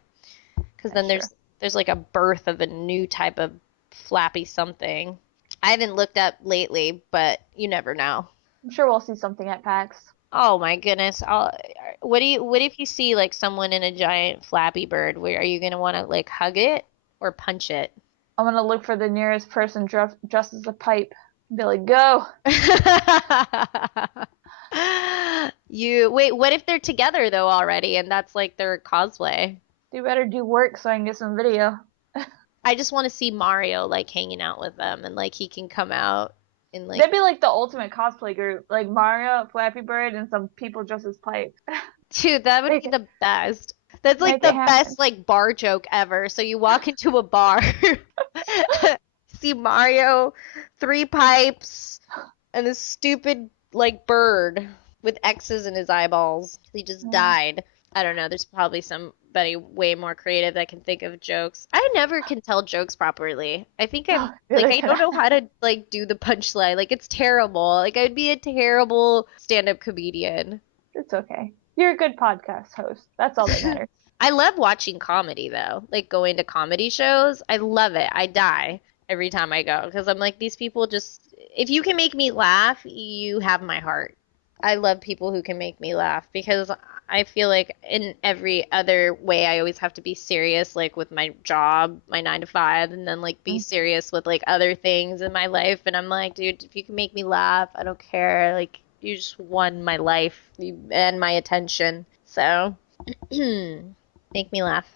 because then That's there's like a birth of a new type of flappy something. I haven't looked up lately, but you never know. I'm sure we'll see something at PAX. Oh my goodness. What if you see like someone in a giant Flappy Bird? Are you gonna want to like hug it or punch it? I'm gonna look for the nearest person dressed as a pipe. Be like, go. What if they're together though already and that's like their cosplay? You better do work so I can get some video. I just want to see Mario like hanging out with them and like he can come out and like That'd be like the ultimate cosplay group. Like Mario, Flappy Bird, and some people dressed as pipe. dude, that would be the best. That's like Make the it happen. best like bar joke ever. So you walk into a bar, see Mario, 3 pipes, and this stupid like bird with X's in his eyeballs. He just died. I don't know. There's probably somebody way more creative that can think of jokes. I never can tell jokes properly. I think I'm like I don't know how to like do the punchline. Like it's terrible. Like I'd be a terrible stand-up comedian. It's okay. You're a good podcast host. That's all that matters. I love watching comedy though. Like going to comedy shows. I love it. I die every time I go because I'm like these people just if you can make me laugh, you have my heart. I love people who can make me laugh because I feel like in every other way I always have to be serious like with my job, my 9 to 5 and then like be serious with like other things in my life and I'm like, dude, if you can make me laugh, I don't care. Like you just won my life and my attention. So make me laugh.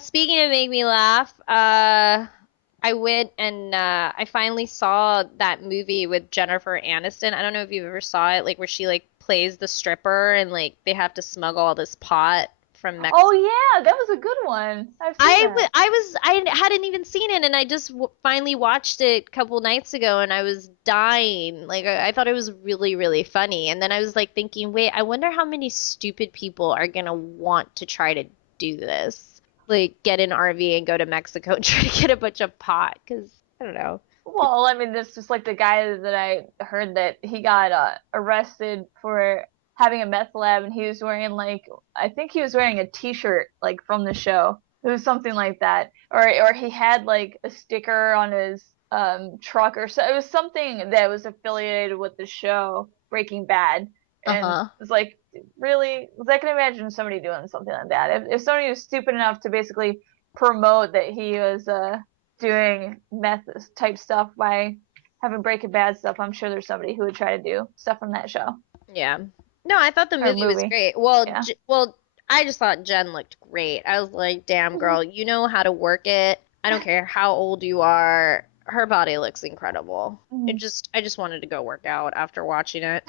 Speaking of make me laugh, I went and I finally saw that movie with Jennifer Aniston. I don't know if you've ever saw it, like where she like plays the stripper and like they have to smuggle all this pot from Mexico. Oh yeah, that was a good one. I hadn't even seen it and I just finally watched it a couple nights ago and I was dying. Like I thought it was really, really funny. And then I was like thinking, wait, I wonder how many stupid people are gonna want to try to do this. Like get an RV and go to Mexico and try to get a bunch of pot because I don't know. Well, I mean, this just like the guy that I heard that he got arrested for having a meth lab, and he was wearing like I think he was wearing a T-shirt like from the show. It was something like that, or he had like a sticker on his truck, or so it was something that was affiliated with the show Breaking Bad, and it's like really, I can imagine somebody doing something like that. If somebody was stupid enough to basically promote that he was doing meth type stuff by having Breaking Bad stuff, I'm sure there's somebody who would try to do stuff from that show. Yeah. No, I thought the movie was great. Well, yeah. Well, I just thought Jen looked great. I was like, damn, girl, you know how to work it. I don't care how old you are. Her body looks incredible. I just wanted to go work out after watching it.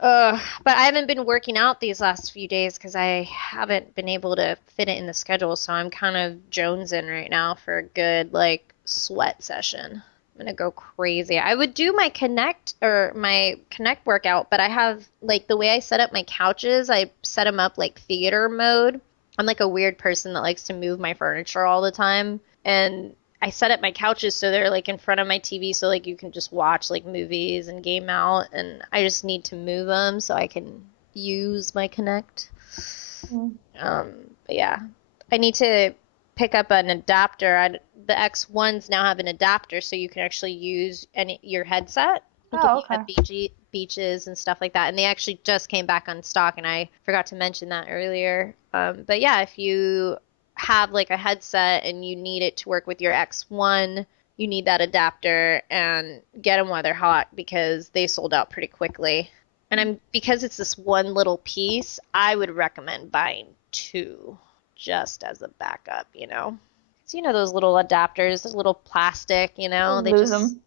But I haven't been working out these last few days because I haven't been able to fit it in the schedule. So I'm kind of jonesing right now for a good like sweat session. I'm gonna go crazy. I would do my Connect workout, but I have like the way I set up my couches, I set them up like theater mode. I'm like a weird person that likes to move my furniture all the time. And I set up my couches so they're like in front of my TV so like you can just watch like movies and game out and I just need to move them so I can use my Connect. But yeah, I need to pick up an adapter. The X1s now have an adapter so you can actually use your headset. Oh, okay. You have beaches and stuff like that. And they actually just came back on stock and I forgot to mention that earlier. But yeah, if you have like a headset and you need it to work with your X1, you need that adapter and get them while they're hot because they sold out pretty quickly. And because it's this one little piece, I would recommend buying 2 just as a backup, you know. So you know those little adapters, those little plastic, you know, they lose them.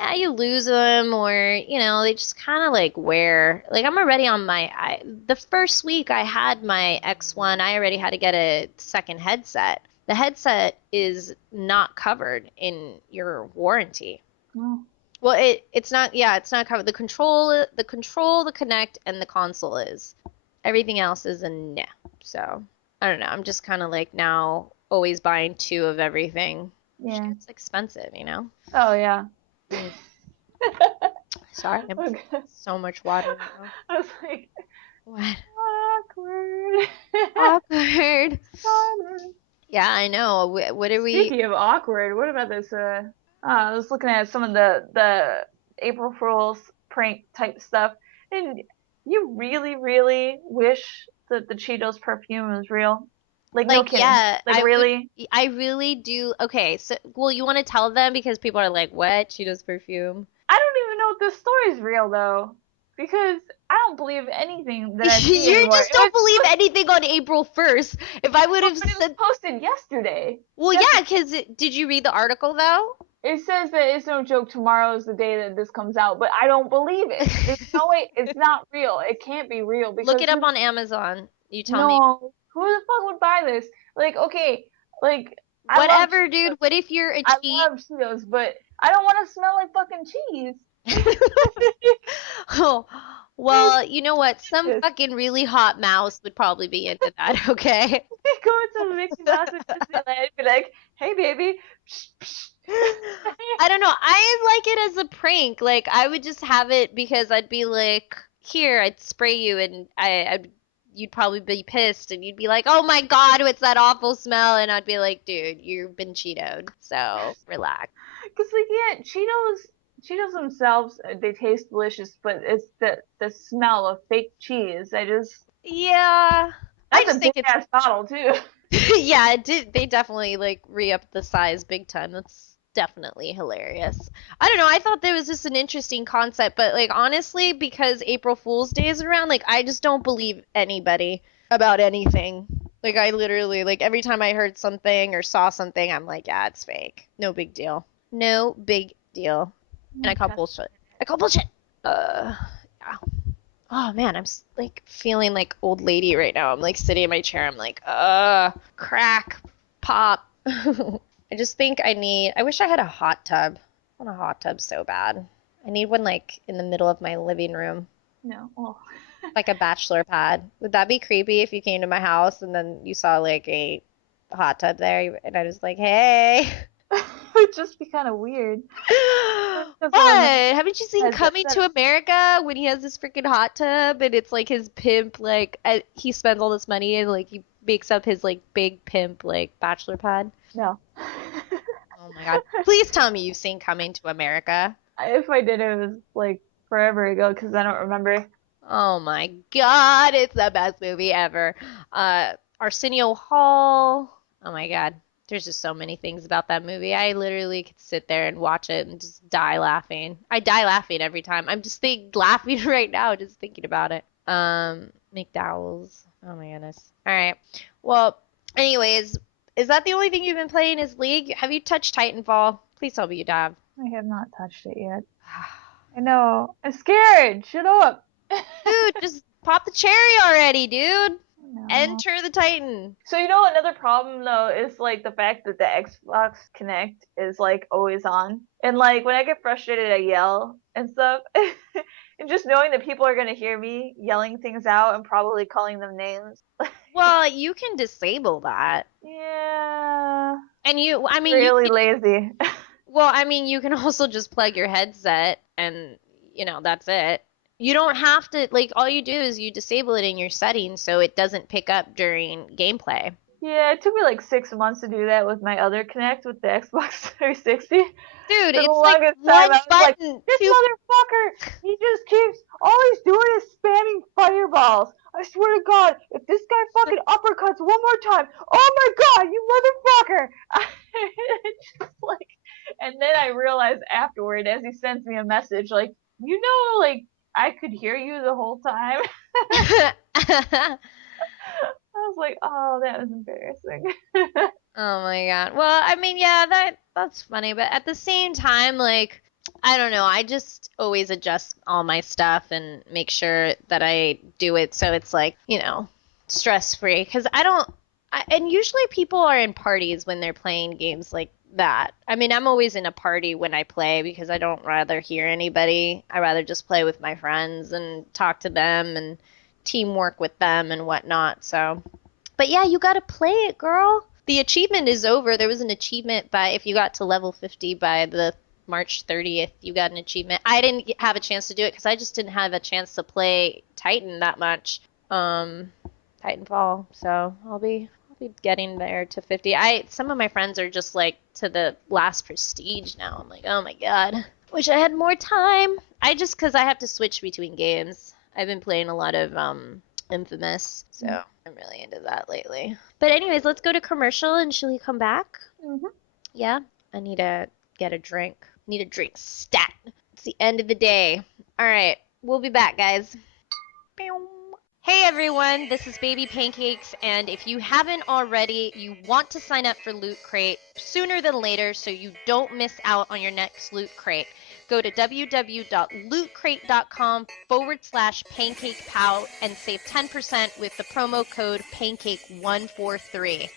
yeah, you lose them, or they just kind of like wear. Like I'm already on the first week I had my X1, I already had to get a second headset. The headset is not covered in your warranty. Oh. Well, it's not. Yeah, it's not covered. The Connect, and the console is. Everything else is a nah. So I don't know. I'm just kind of like now always buying two of everything. Yeah. It's expensive, you know. Oh yeah. Mm. Sorry, I'm Okay. so much water now. I was like, What? awkward. Awkward. Silence. Yeah, I know. What are we? Speaking of awkward, what about this? I was looking at some of the April Fool's prank type stuff, and you really, really wish that the Cheetos perfume was real. Like no Like, kidding. yeah, Like really? I really do. Okay, so, well, you want to tell them because people are like, what? Cheetos perfume? I don't even know if this story's real though, because I don't believe anything that I see You anymore. just don't believe anything on April 1st. If I would have But it was said, posted yesterday. well, yeah, because did you read the article though? It says that it's no joke. Tomorrow is the day that this comes out, but I don't believe it. There's no way. It's not real. It can't be real Look because it up on Amazon. You tell me. no, who the fuck would buy this? Like, okay, like I love Whatever, dude. What if you're a I cheat? love Cheetos, but I don't want to smell like fucking cheese. Oh, well, you know what? Some Just fucking really hot mouse would probably be into that, okay? go into Mickey Mouse and Disneyland and be like, "Hey, baby." Psh, psh. I don't know. I like it as a prank. Like I would just have it because I'd be like, here, I'd spray you, and you'd probably be pissed, and you'd be like, oh my God, what's that awful smell? And I'd be like, dude, you've been Cheetoed, so relax. Cause like yeah, Cheetos themselves they taste delicious, but it's the smell of fake cheese. Yeah, I That's just a big think it's ass bottle too. yeah, it did. They definitely like re-upped the size big time. That's definitely hilarious. I don't know. I thought that was just an interesting concept, but like honestly, because April Fool's Day is around, like I just don't believe anybody about anything. Like I literally, like every time I heard something or saw something, I'm like, yeah, it's fake. No big deal. No big deal. And I call bullshit. I call bullshit. Yeah. Oh man, like feeling like old lady right now. I'm like sitting in my chair. I'm like, crack, pop. I just think I wish I had a hot tub. I want a hot tub so bad. I need one like in the middle of my living room, No. Oh. like a bachelor pad. Would that be creepy if you came to my house and then you saw like a hot tub there and I was like, hey? It'd just be kind of weird. What? That's all I'm like, Haven't you seen has Coming to America when he has this freaking hot tub and it's like his pimp, like he spends all this money and like he makes up his like big pimp like bachelor pad? no. Oh my God. Please tell me you've seen Coming to America. If I did, it was like forever ago because I don't remember. Oh my God, it's the best movie ever. Arsenio Hall. Oh my God. There's just so many things about that movie. I literally could sit there and watch it and just die laughing. I die laughing every time. I'm just laughing right now just thinking about it. McDowell's. Oh my goodness. All right. Well, anyways, is that the only thing you've been playing is League? Have you touched Titanfall? Please tell me you have. I have not touched it yet. I know. I'm scared. Shut up. Dude, just pop the cherry already, dude. No. Enter the Titan. So you know another problem though is like the fact that the Xbox Connect is like always on. And like when I get frustrated I yell and stuff. And just knowing that people are gonna hear me yelling things out and probably calling them names. Well, you can disable that. Yeah. And I mean, Really lazy. well, I mean, you can also just plug your headset and, that's it. You don't have to, like, all you do is you disable it in your settings so it doesn't pick up during gameplay. Yeah, it took me like 6 months to do that with my other Connect with the Xbox 360. Dude, For the it's like longest one time, I was like, button. this motherfucker, he just keeps, all he's doing is spamming fireballs. I swear to God, if this guy fucking uppercuts one more time, oh my God, you motherfucker! Just like, and then I realized afterward, as he sends me a message, like, like, I could hear you the whole time. I was like, oh, that was embarrassing. Oh my God. Well, I mean, yeah, that's funny, but at the same time, like, I don't know. I just always adjust all my stuff and make sure that I do it so it's like, stress free. Because and usually people are in parties when they're playing games like that. I mean, I'm always in a party when I play because I don't rather hear anybody. I rather just play with my friends and talk to them and teamwork with them and whatnot. So, but yeah, you gotta play it, girl. The achievement is over. There was an achievement by if you got to level 50 by the March 30th, you got an achievement. I didn't have a chance to do it because I just didn't have a chance to play Titan that much. Titanfall. So I'll be getting there to 50. Some of my friends are just like to the last prestige now. I'm like, oh my god. Wish I had more time. Because I have to switch between games. I've been playing a lot of Infamous, so I'm really into that lately. But anyways, let's go to commercial and shall we come back? Mm-hmm. Yeah, I need to get a drink. Need a drink stat. It's the end of the day. All right, we'll be back, guys. Hey everyone, this is Baby Pancakes, and if you haven't already, you want to sign up for Loot Crate sooner than later so you don't miss out on your next Loot Crate. Go to www.lootcrate.com/PancakePow and save 10% with the promo code Pancake143.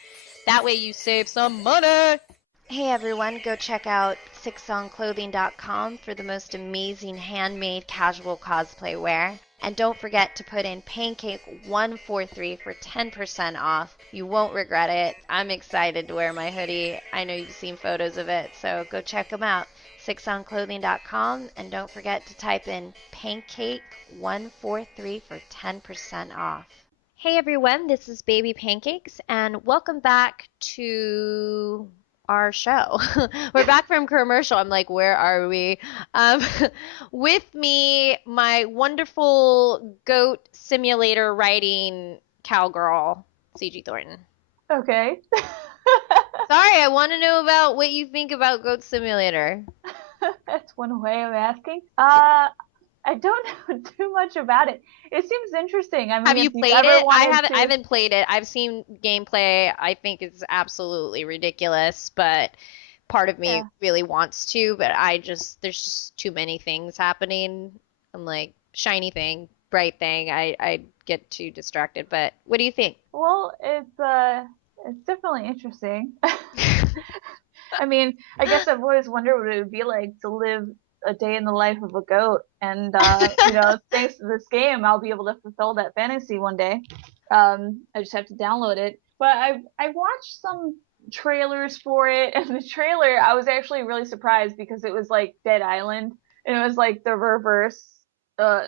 That way you save some money! Hey everyone, go check out sixsongclothing.com for the most amazing handmade casual cosplay wear. And don't forget to put in Pancake143 for 10% off. You won't regret it. I'm excited to wear my hoodie. I know you've seen photos of it, so go check them out. sixsongclothing.com, and don't forget to type in Pancake143 for 10% off. Hey everyone, this is Baby Pancakes, and welcome back to our show. We're back from commercial. I'm like, where are we? With me, my wonderful goat simulator riding cowgirl, CG Thornton. Okay. Sorry, I want to know about what you think about Goat Simulator. That's one way of asking. I don't know too much about it. It seems interesting. I mean, Have you if you've played ever it? wanted I to, haven't played it. I've seen gameplay. I think it's absolutely ridiculous, but part of me yeah. really wants to, but there's just too many things happening. I'm like, shiny thing, bright thing. I get too distracted, but what do you think? Well, it's definitely interesting. I mean, I guess I've always wondered what it would be like to live a day in the life of a goat, and thanks to this game, I'll be able to fulfill that fantasy one day. I just have to download it. But I've watched some trailers for it, and the trailer I was actually really surprised because it was like Dead Island, and it was like the reverse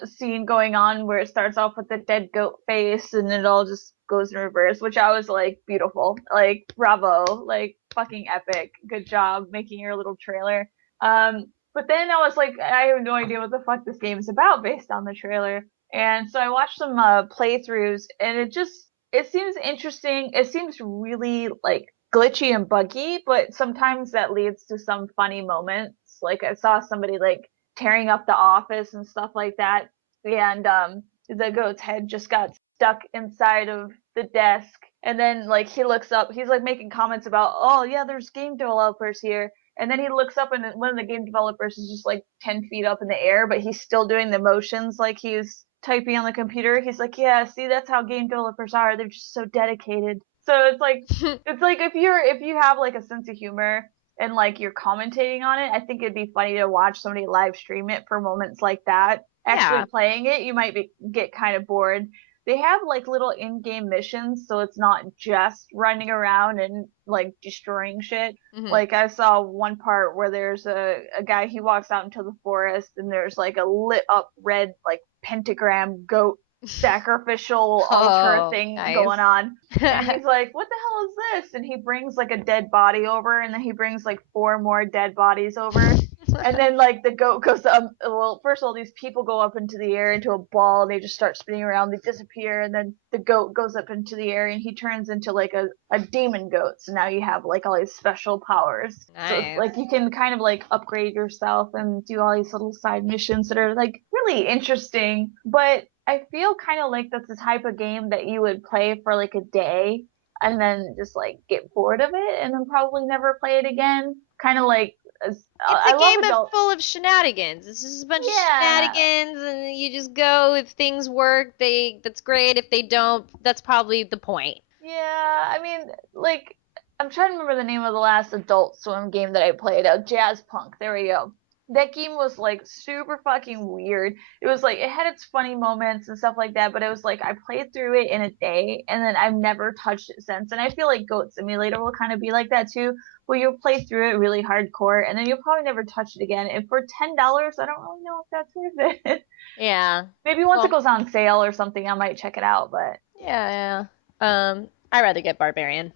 scene going on where it starts off with the dead goat face and it all just goes in reverse, which I was like, beautiful, like bravo, like fucking epic, good job making your little trailer. But then I was like, I have no idea what the fuck this game is about based on the trailer, and so I watched some playthroughs, and it seems interesting. It seems really like glitchy and buggy, but sometimes that leads to some funny moments. Like I saw somebody like tearing up the office and stuff like that. And the goat's head just got stuck inside of the desk. And then like he looks up, he's like making comments about, oh yeah, there's game developers here. And then he looks up and one of the game developers is just like 10 feet up in the air, but he's still doing the motions like he's typing on the computer. He's like, yeah, see, that's how game developers are. They're just so dedicated. So it's like if you have like a sense of humor and like you're commentating on it, I think it'd be funny to watch somebody live stream it for moments like that. Actually Yeah. playing it, you might get kind of bored. They have like little in-game missions, so it's not just running around and like destroying shit. Mhm. Like I saw one part where there's a guy, he walks out into the forest and there's like a lit up red like pentagram goat sacrificial altar Oh, thing nice. going on. And he's like, what the hell is this? And he brings like a dead body over, and then he brings like four more dead bodies over. And then like the goat goes up. Well, first of all, these people go up into the air into a ball, and they just start spinning around. They disappear, and then the goat goes up into the air, and he turns into like a demon goat. So now you have like all these special powers. So it's Nice. like you can kind of like upgrade yourself and do all these little side missions that are like really interesting. But I feel kind of like that's the type of game that you would play for like a day and then just like get bored of it and then probably never play it again. Kind of like It's I a love game adult. full of shenanigans. It's just a bunch of Yeah. shenanigans, and you just go. If things work, that's great. If they don't, that's probably the point. Yeah, I mean, like, I'm trying to remember the name of the last Adult Swim game that I played. Jazz Punk. There we go. That game was like super fucking weird. It was like it had its funny moments and stuff like that, but it was like I played through it in a day and then I've never touched it since. And I feel like Goat Simulator will kind of be like that too, where you'll play through it really hardcore and then you'll probably never touch it again. And for $10, I don't really know if that's worth it. Yeah. Maybe once Well, it goes on sale or something, I might check it out. But yeah. I'd rather get Barbarian.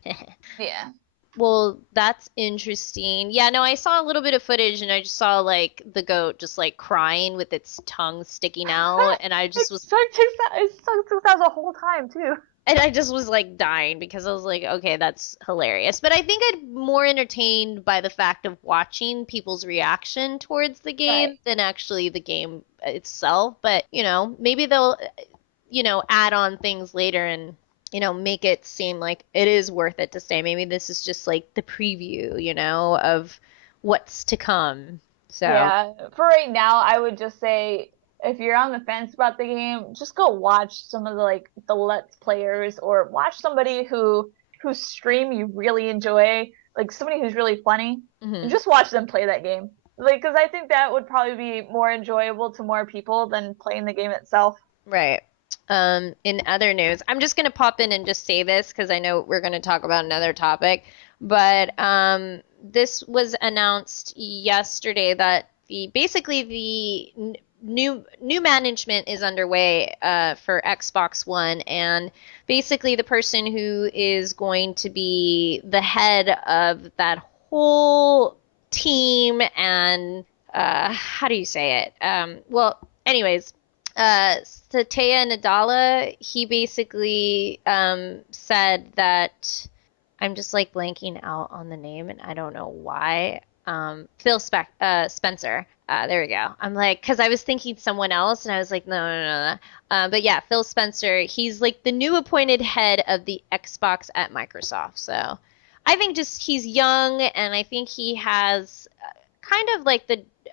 yeah. Well, that's interesting. Yeah, no, I saw a little bit of footage and I just saw like the goat just like crying with its tongue sticking out and I just was It sucked out the whole time too. and I just was like dying because I was like, okay, that's hilarious. But I think I'm more entertained by the fact of watching people's reaction towards the game Right. than actually the game itself. But, maybe they'll, add on things later and, make it seem like it is worth it to stay. Maybe this is just like the preview, of what's to come. So, Yeah. For right now, I would just say if you're on the fence about the game, just go watch some of the Let's Players or watch somebody whose stream you really enjoy, like somebody who's really funny, and mhm. just watch them play that game. Like, because I think that would probably be more enjoyable to more people than playing the game itself. Right. In other news, I'm just gonna pop in and just say this because I know we're gonna talk about another topic, but this was announced yesterday that the new management is underway for Xbox One, and basically the person who is going to be the head of that whole team and how do you say it? Well, anyways Satya Nadella, he basically said that I'm just like blanking out on the name and I don't know why. Spencer. There we go. I'm like, because I was thinking someone else and I was like, no, no, no, no. But yeah, Phil Spencer, he's like the new appointed head of the Xbox at Microsoft. So I think just he's young and I think he has kind of like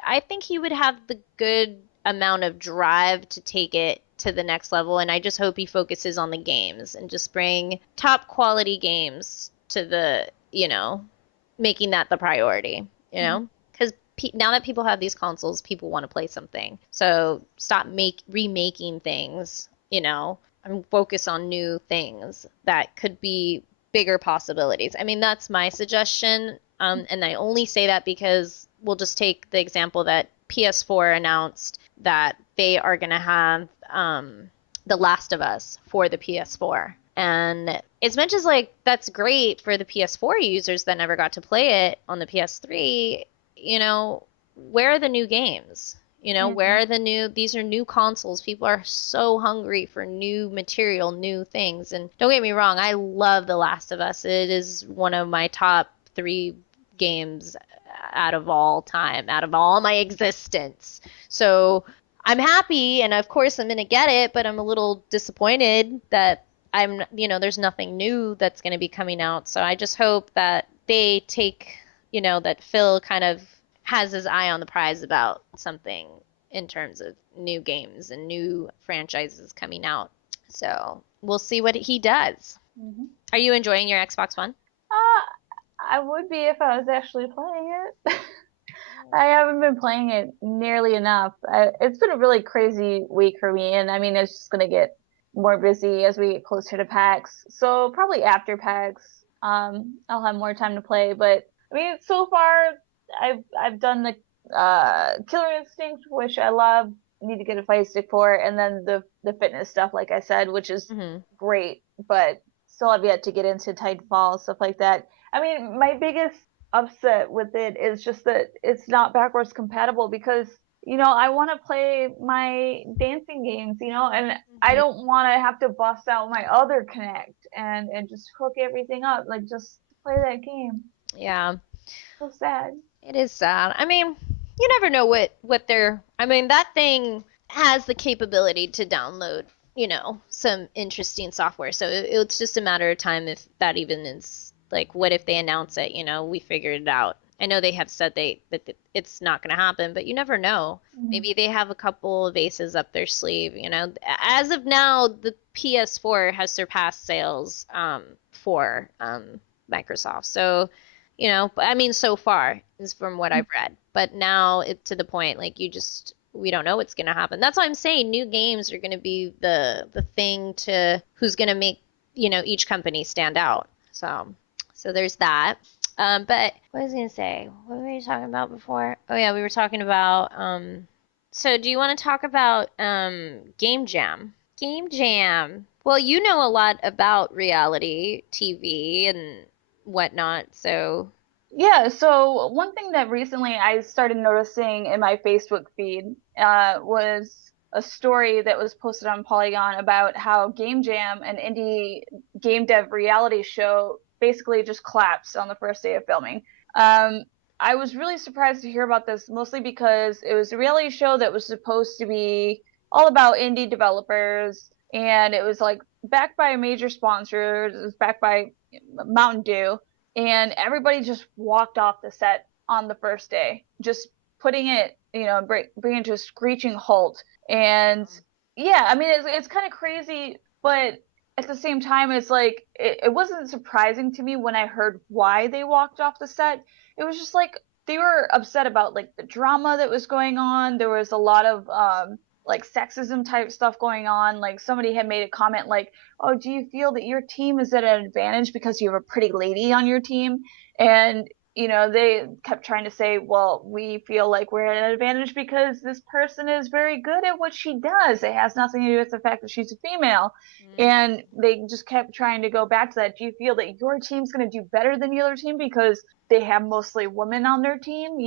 I think he would have the good amount of drive to take it to the next level. And I just hope he focuses on the games and just bring top quality games to making that the priority, Because now that people have these consoles, people want to play something. So stop remaking things, and focus on new things that could be bigger possibilities. I mean, that's my suggestion. And I only say that because we'll just take the example that PS4 announced that they are going to have The Last of Us for the PS4. And as much as like that's great for the PS4 users that never got to play it on the PS3, where are the new games? Where are these are new consoles. People are so hungry for new material, new things. And don't get me wrong, I love The Last of Us. It is one of my top 3 games out of all time, out of all my existence. So I'm happy, and of course I'm gonna get it, but I'm a little disappointed that there's nothing new that's gonna be coming out. So I just hope that they take, that Phil kind of has his eye on the prize about something in terms of new games and new franchises coming out. So we'll see what he does. Mm-hmm. Are you enjoying your Xbox One? I would be if I was actually playing it. I haven't been playing it nearly enough. It's been a really crazy week for me, and I mean, it's just gonna get more busy as we get closer to PAX. So probably after PAX, I'll have more time to play. But I mean, so far, I've done the Killer Instinct, which I love. Need to get a fight stick for, and then the fitness stuff, like I said, which is great. But still, have yet to get into Titanfall stuff like that. I mean, my biggest upset with it is just that it's not backwards compatible because I want to play my dancing games, and I don't want to have to bust out my other Connect and just hook everything up, like just play that game. Yeah. So sad. It is sad. I mean, you never know what they're. I mean, that thing has the capability to download, some interesting software. So it's just a matter of time if that even is like, what if they announce it? We figured it out. I know they have said that it's not going to happen, but you never know. Maybe they have a couple of aces up their sleeve, you know. As of now, the PS4 has surpassed sales for Microsoft. So, you know, I mean, so far is from what I've read. But now it's to the point like we don't know what's going to happen. That's why I'm saying new games are going to be the thing to who's going to make, you know, each company stand out. So there's that. But what was I gonna say? What were we talking about before? Oh yeah, we were talking about so do you want to talk about Game Jam? Game Jam. Well, you know a lot about reality TV and whatnot, so Yeah, so one thing that recently I started noticing in my Facebook feed was a story that was posted on Polygon about how Game Jam, an indie game dev reality show, basically just collapsed on the first day of filming. Um, I was really surprised to hear about this, mostly because it was a reality show that was supposed to be all about indie developers, and it was like backed by a major sponsor, it was backed by Mountain Dew, and everybody just walked off the set on the first day, just putting it, bringing it to a screeching halt. And yeah, I mean, it's kind of crazy, but at the same time, it's like it wasn't surprising to me when I heard why they walked off the set. It was just like they were upset about like the drama that was going on. There was a lot of like sexism type stuff going on. Like somebody had made a comment like, "Oh, do you feel that your team is at an advantage because you have a pretty lady on your team?" And they kept trying to say, "Well, we feel like we're at an advantage because this person is very good at what she does. It has nothing to do with the fact that she's a female." And they just kept trying to go back to that. Do you feel that your team's going to do better than the other team because they have mostly women on their team?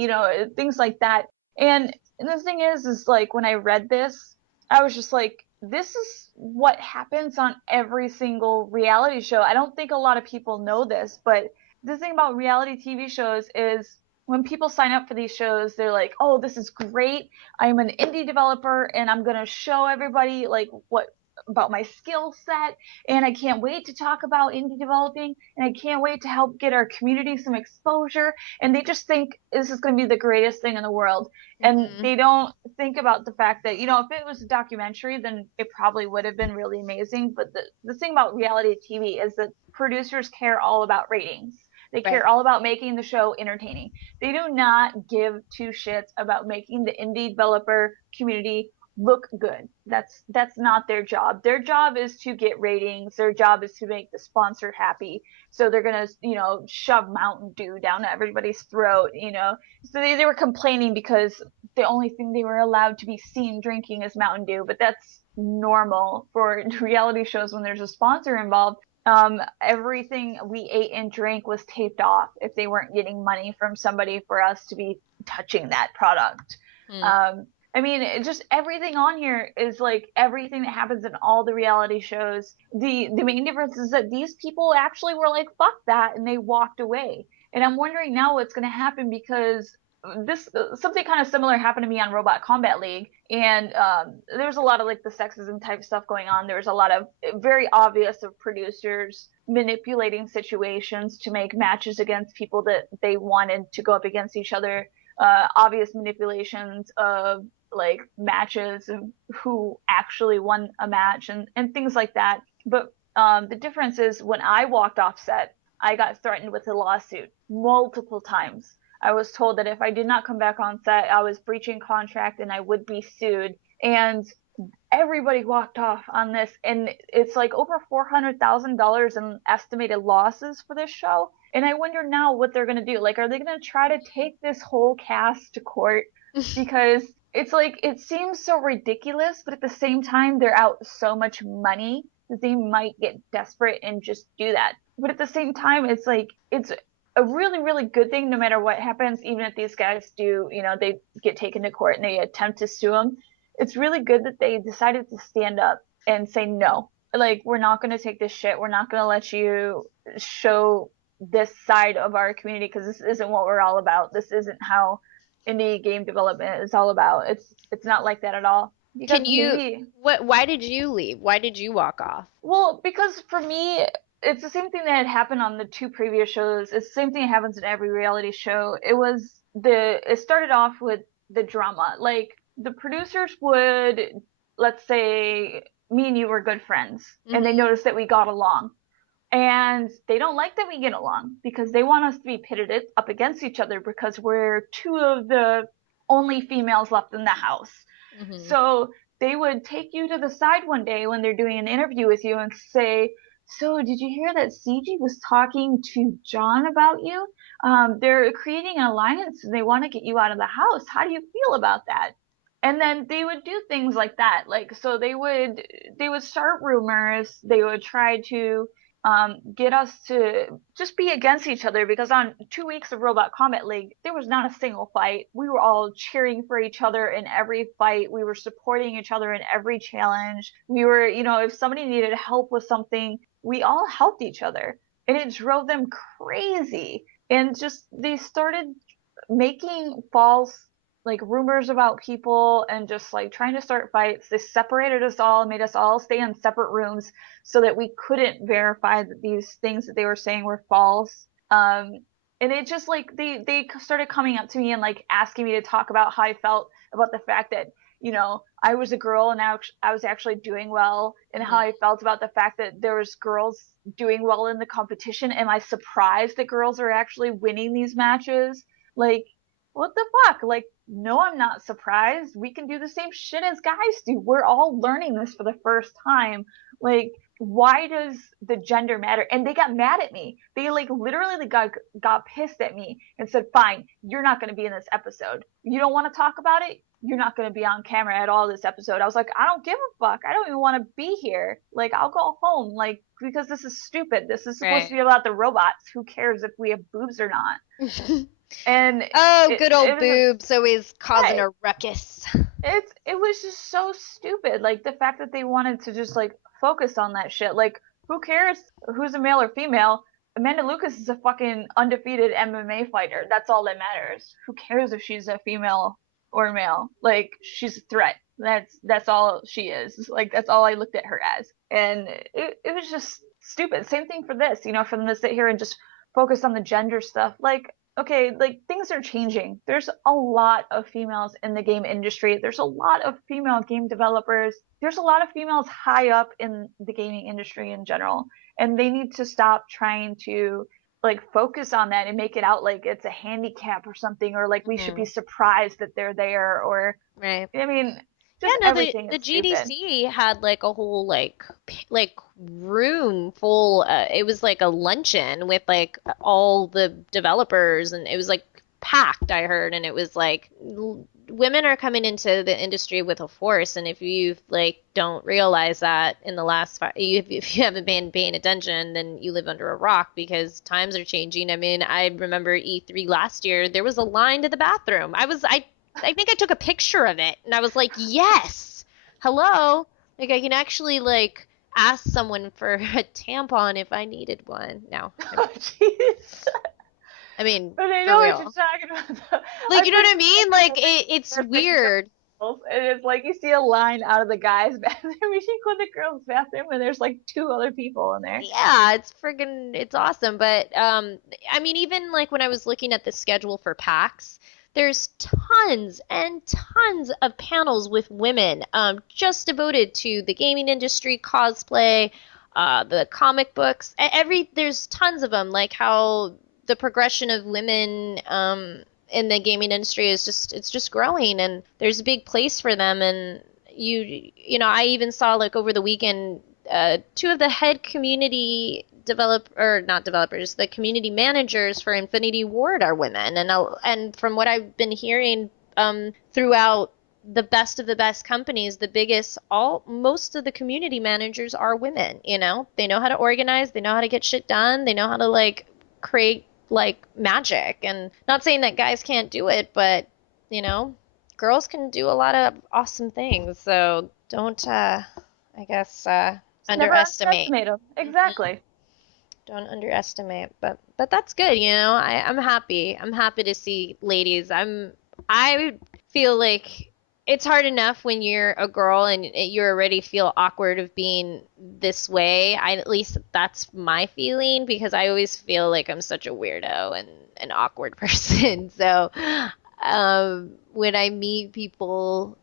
Things like that. And the thing is like when I read this, I was just like, this is what happens on every single reality show. I don't think a lot of people know this, but the thing about reality TV shows is when people sign up for these shows, they're like, "Oh, this is great. I'm an indie developer and I'm going to show everybody like what about my skill set, and I can't wait to talk about indie developing, and I can't wait to help get our community some exposure." And they just think this is going to be the greatest thing in the world. And they don't think about the fact that, if it was a documentary, then it probably would have been really amazing. But the thing about reality TV is that producers care all about ratings. They care all about making the show entertaining. They do not give two shits about making the indie developer community look good. That's not their job. Their job is to get ratings. Their job is to make the sponsor happy. So they're gonna, shove Mountain Dew down everybody's throat. So they were complaining because the only thing they were allowed to be seen drinking is Mountain Dew, but that's normal for reality shows when there's a sponsor involved. Everything we ate and drank was taped off if they weren't getting money from somebody for us to be touching that product. I mean, just everything on here is like everything that happens in all the reality shows. The main difference is that these people actually were like, "Fuck that," and they walked away. And I'm wondering now what's going to happen because this something kind of similar happened to me on Robot Combat League, and there's a lot of like the sexism type stuff going on. There's a lot of very obvious of producers manipulating situations to make matches against people that they wanted to go up against each other. Obvious manipulations of like matches and who actually won a match and things like that. But the difference is when I walked off set, I got threatened with a lawsuit multiple times. I was told that if I did not come back on set, I was breaching contract and I would be sued. And everybody walked off on this, and it's like over $400,000 in estimated losses for this show. And I wonder now what they're going to do. Like, are they going to try to take this whole cast to court? Because it's like, it seems so ridiculous, but at the same time, they're out so much money that they might get desperate and just do that. But at the same time, it's like, it's a really, really good thing no matter what happens, even if these guys do, they get taken to court and they attempt to sue them. It's really good that they decided to stand up and say no. Like, we're not going to take this shit. We're not going to let you show this side of our community because this isn't what we're all about. This isn't how indie game development is all about. It's not like that at all. Because Why did you leave? Why did you walk off? Well, because for me, it's the same thing that had happened on the 2 previous shows. It's the same thing that happens in every reality show. It started off with the drama. Like, the producers would, let's say, me and you were good friends, and they noticed that we got along. And they don't like that we get along because they want us to be pitted up against each other because we're 2 of the only females left in the house. So they would take you to the side one day when they're doing an interview with you and say, "So, did you hear that CG was talking to John about you? They're creating an alliance and they want to get you out of the house. How do you feel about that?" And then they would do things like that. Like, so they would start rumors. They would try to get us to just be against each other, because on 2 weeks of Robot Combat League, there was not a single fight. We were all cheering for each other in every fight. We were supporting each other in every challenge. We were, if somebody needed help with something, we all helped each other. And it drove them crazy. And just, they started making false, like, rumors about people and just like trying to start fights. They separated us all and made us all stay in separate rooms so that we couldn't verify that these things that they were saying were false. And it just, like, they started coming up to me and like asking me to talk about how I felt about the fact that, I was a girl and I was actually doing well, and how I felt about the fact that there was girls doing well in the competition. Am I surprised that girls are actually winning these matches? Like, what the fuck? Like, no, I'm not surprised. We can do the same shit as guys do. We're all learning this for the first time. Like, why does the gender matter? And they got mad at me. They, like, literally got pissed at me and said, "Fine, you're not going to be in this episode. You don't want to talk about it? You're not going to be on camera at all this episode." I was like, I don't give a fuck. I don't even want to be here. Like, I'll go home. Like, because this is stupid. This is supposed to be about the robots. Who cares if we have boobs or not? And Oh, good old it was boobs always causing right. a ruckus. It was just so stupid. Like, the fact that they wanted to just like focus on that shit. Like, who cares who's a male or female? Amanda Lucas is a fucking undefeated MMA fighter. That's all that matters. Who cares if she's a female or male? Like, she's a threat. That's all she is. Like, that's all I looked at her as. And it was just stupid. Same thing for this, for them to sit here and just focus on the gender stuff. Like, okay, like, things are changing. There's a lot of females in the game industry. There's a lot of female game developers. There's a lot of females high up in the gaming industry in general. And they need to stop trying to, like, focus on that and make it out like it's a handicap or something, or like we should be surprised that they're there, or, Right. I mean, Yeah, just no, everything the is stupid. GDC had like a whole like room full. It was like a luncheon with like all the developers, and it was like packed, I heard, and it was like women are coming into the industry with a force, and if you like don't realize that in the last if you haven't been paying attention, then you live under a rock, because times are changing. I mean, I remember E3 last year, there was a line to the bathroom. I think I took a picture of it, and I was like, yes, hello. Like, I can actually, like, ask someone for a tampon if I needed one. No. Oh, jeez. I mean, But I for know what real. you're talking about. Like, I've you know what I been mean? Like, it's weird. and it's like you see a line out of the guys' bathroom. You should go to the girls' bathroom, and there's like 2 other people in there. Yeah, it's awesome. But, I mean, even, like, when I was looking at the schedule for PAX, there's tons and tons of panels with women, just devoted to the gaming industry, cosplay, the comic books. There's tons of them. Like how the progression of women, in the gaming industry it's just growing, and there's a big place for them. And I even saw, like, over the weekend, 2 of the head community or not developers, the community managers for Infinity Ward are women, and from what I've been hearing, throughout the best of the best companies, most of the community managers are women. They know how to organize, they know how to get shit done, they know how to, like, create, like, magic. And not saying that guys can't do it, but girls can do a lot of awesome things. So don't, I guess, Never underestimate. underestimate them. Exactly. Don't underestimate. But that's good. I'm happy. I'm happy to see ladies. I feel like it's hard enough when you're a girl and you already feel awkward of being this way. At least that's my feeling because I always feel like I'm such a weirdo and an awkward person. So, when I meet people,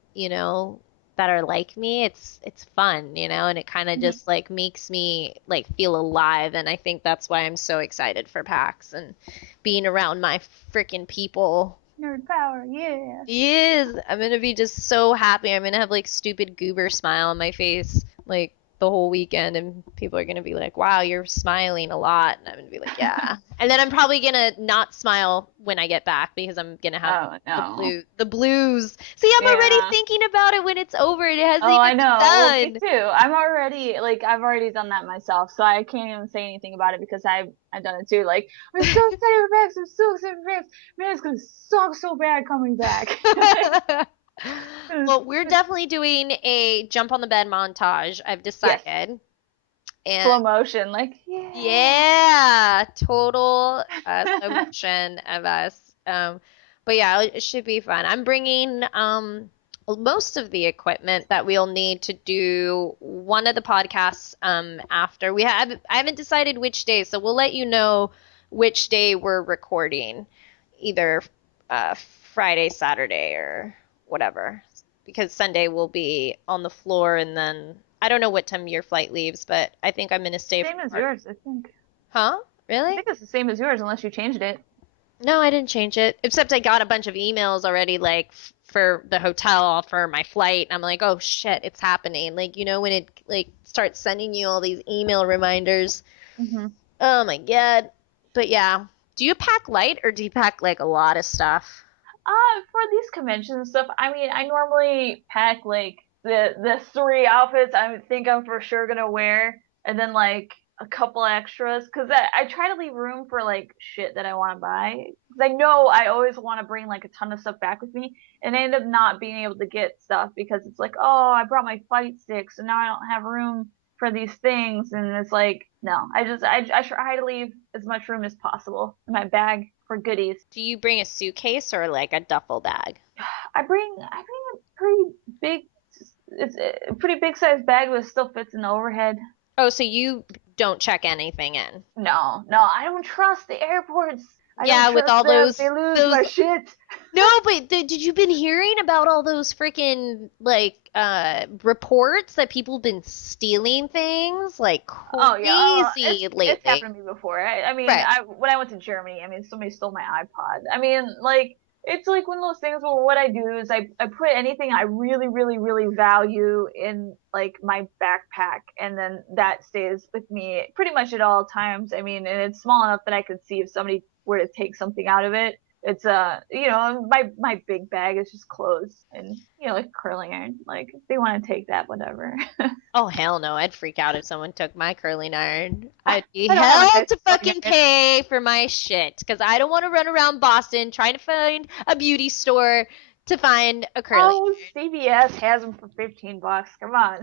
that are like me, it's fun, and it kind of Mhm. just like makes me like feel alive. And I think that's why I'm so excited for PAX and being around my freaking people. Nerd power, yeah. Yes, I'm gonna be just so happy. I'm gonna have like stupid goober smile on my face like the whole weekend, and people are gonna be like, "Wow, you're smiling a lot," and I'm gonna be like, "Yeah." And then I'm probably gonna not smile when I get back because I'm gonna have Oh no. the blues. See, I'm already Yeah. thinking about it when it's over. It hasn't Oh, I even know. Well, me begun. too. I've already done that myself, so I can't even say anything about it because I've done it too. Like, I'm so excited for Max. I'm so excited for Max. Man, it's gonna suck so bad coming back. Well, we're definitely doing a jump on the bed montage. I've Yes, decided. And slow motion, like yeah. yeah, total slow motion of us. But yeah, it should be fun. I'm bringing most of the equipment that we'll need to do one of the podcasts after. I haven't decided which day, so we'll let you know which day we're recording, either uh Friday, Saturday, or whatever. Because Sunday we'll be on the floor and then I don't know what time your flight leaves, but I think I'm gonna stay for Same as part. yours, I think. Huh? I Really? think it's the same as yours unless you changed it. No, I didn't change it. Except I got a bunch of emails already, like for the hotel for my flight. I'm like, oh shit, it's happening. Like, when it like starts sending you all these email reminders. Hmm. Oh my God. But yeah. Do you pack light or do you pack like a lot of stuff? For these conventions and stuff, I mean, I normally pack like the three outfits I think I'm for sure gonna wear, and then like a couple extras, because I try to leave room for like shit that I want to buy, because I know I always want to bring like a ton of stuff back with me, and I end up not being able to get stuff because it's like, oh, I brought my fight sticks, and now I don't have room for these things, and it's like, no, I try to leave as much room as possible in my bag for goodies. Do you bring a suitcase or like a duffel bag? I bring a pretty big, it's a pretty big size bag, but it still fits in the overhead. Oh, so you don't check anything in. No, no, I don't trust the airports. I don't Yeah, with trust all them. They those lose those my shit. No, but did you been hearing about all those freaking like reports that people been stealing things like Oh yeah, oh, crazy it's lately? happened to me before. I mean, Right. I when I went to Germany, I mean, somebody stole my iPod. I mean, like it's like one of those things where what I do is I put anything I really, really, really value in like my backpack, and then that stays with me pretty much at all times. I mean, and it's small enough that I could see if somebody were to take something out of it. It's my big bag is just clothes and like curling iron. Like if they want to take that, whatever. Oh hell no, I'd freak out if someone took my curling iron. I'd be I don't have a hell nice to curling fucking iron. pay for my shit because I don't want to run around Boston trying to find a beauty store to find a curling. Oh, CVS has them for $15. Come on.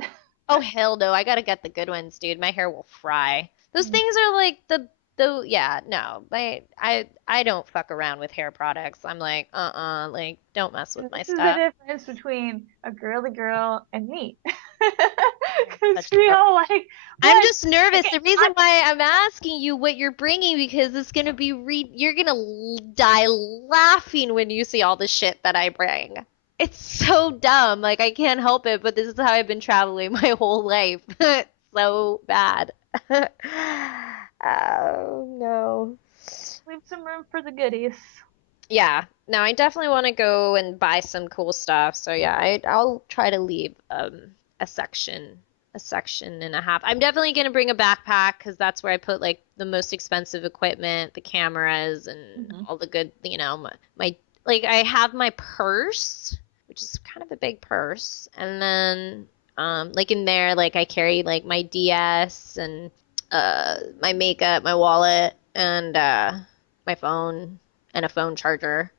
Oh hell no, I gotta get the good ones, dude. My hair will fry. Those things are like the yeah, no. I don't fuck around with hair products. I'm like, like don't mess with my This is the stuff. difference between a girly girl and me. I'm Because such a we girl. all like, I'm what? just nervous. Okay, The reason why I'm asking you what you're bringing because it's gonna be you're gonna die laughing when you see all the shit that I bring. It's so dumb. Like I can't help it, but this is how I've been traveling my whole life. It's so bad. Oh no. leave some room for the goodies. Yeah. No, I definitely want to go and buy some cool stuff. So yeah, I'll try to leave a section a section and a half. I'm definitely gonna bring a backpack because that's where I put like the most expensive equipment, the cameras and Hmm. all the good, my like I have my purse, which is kind of a big purse, and then like in there like I carry like my DS and my makeup, my wallet, and my phone and a phone charger.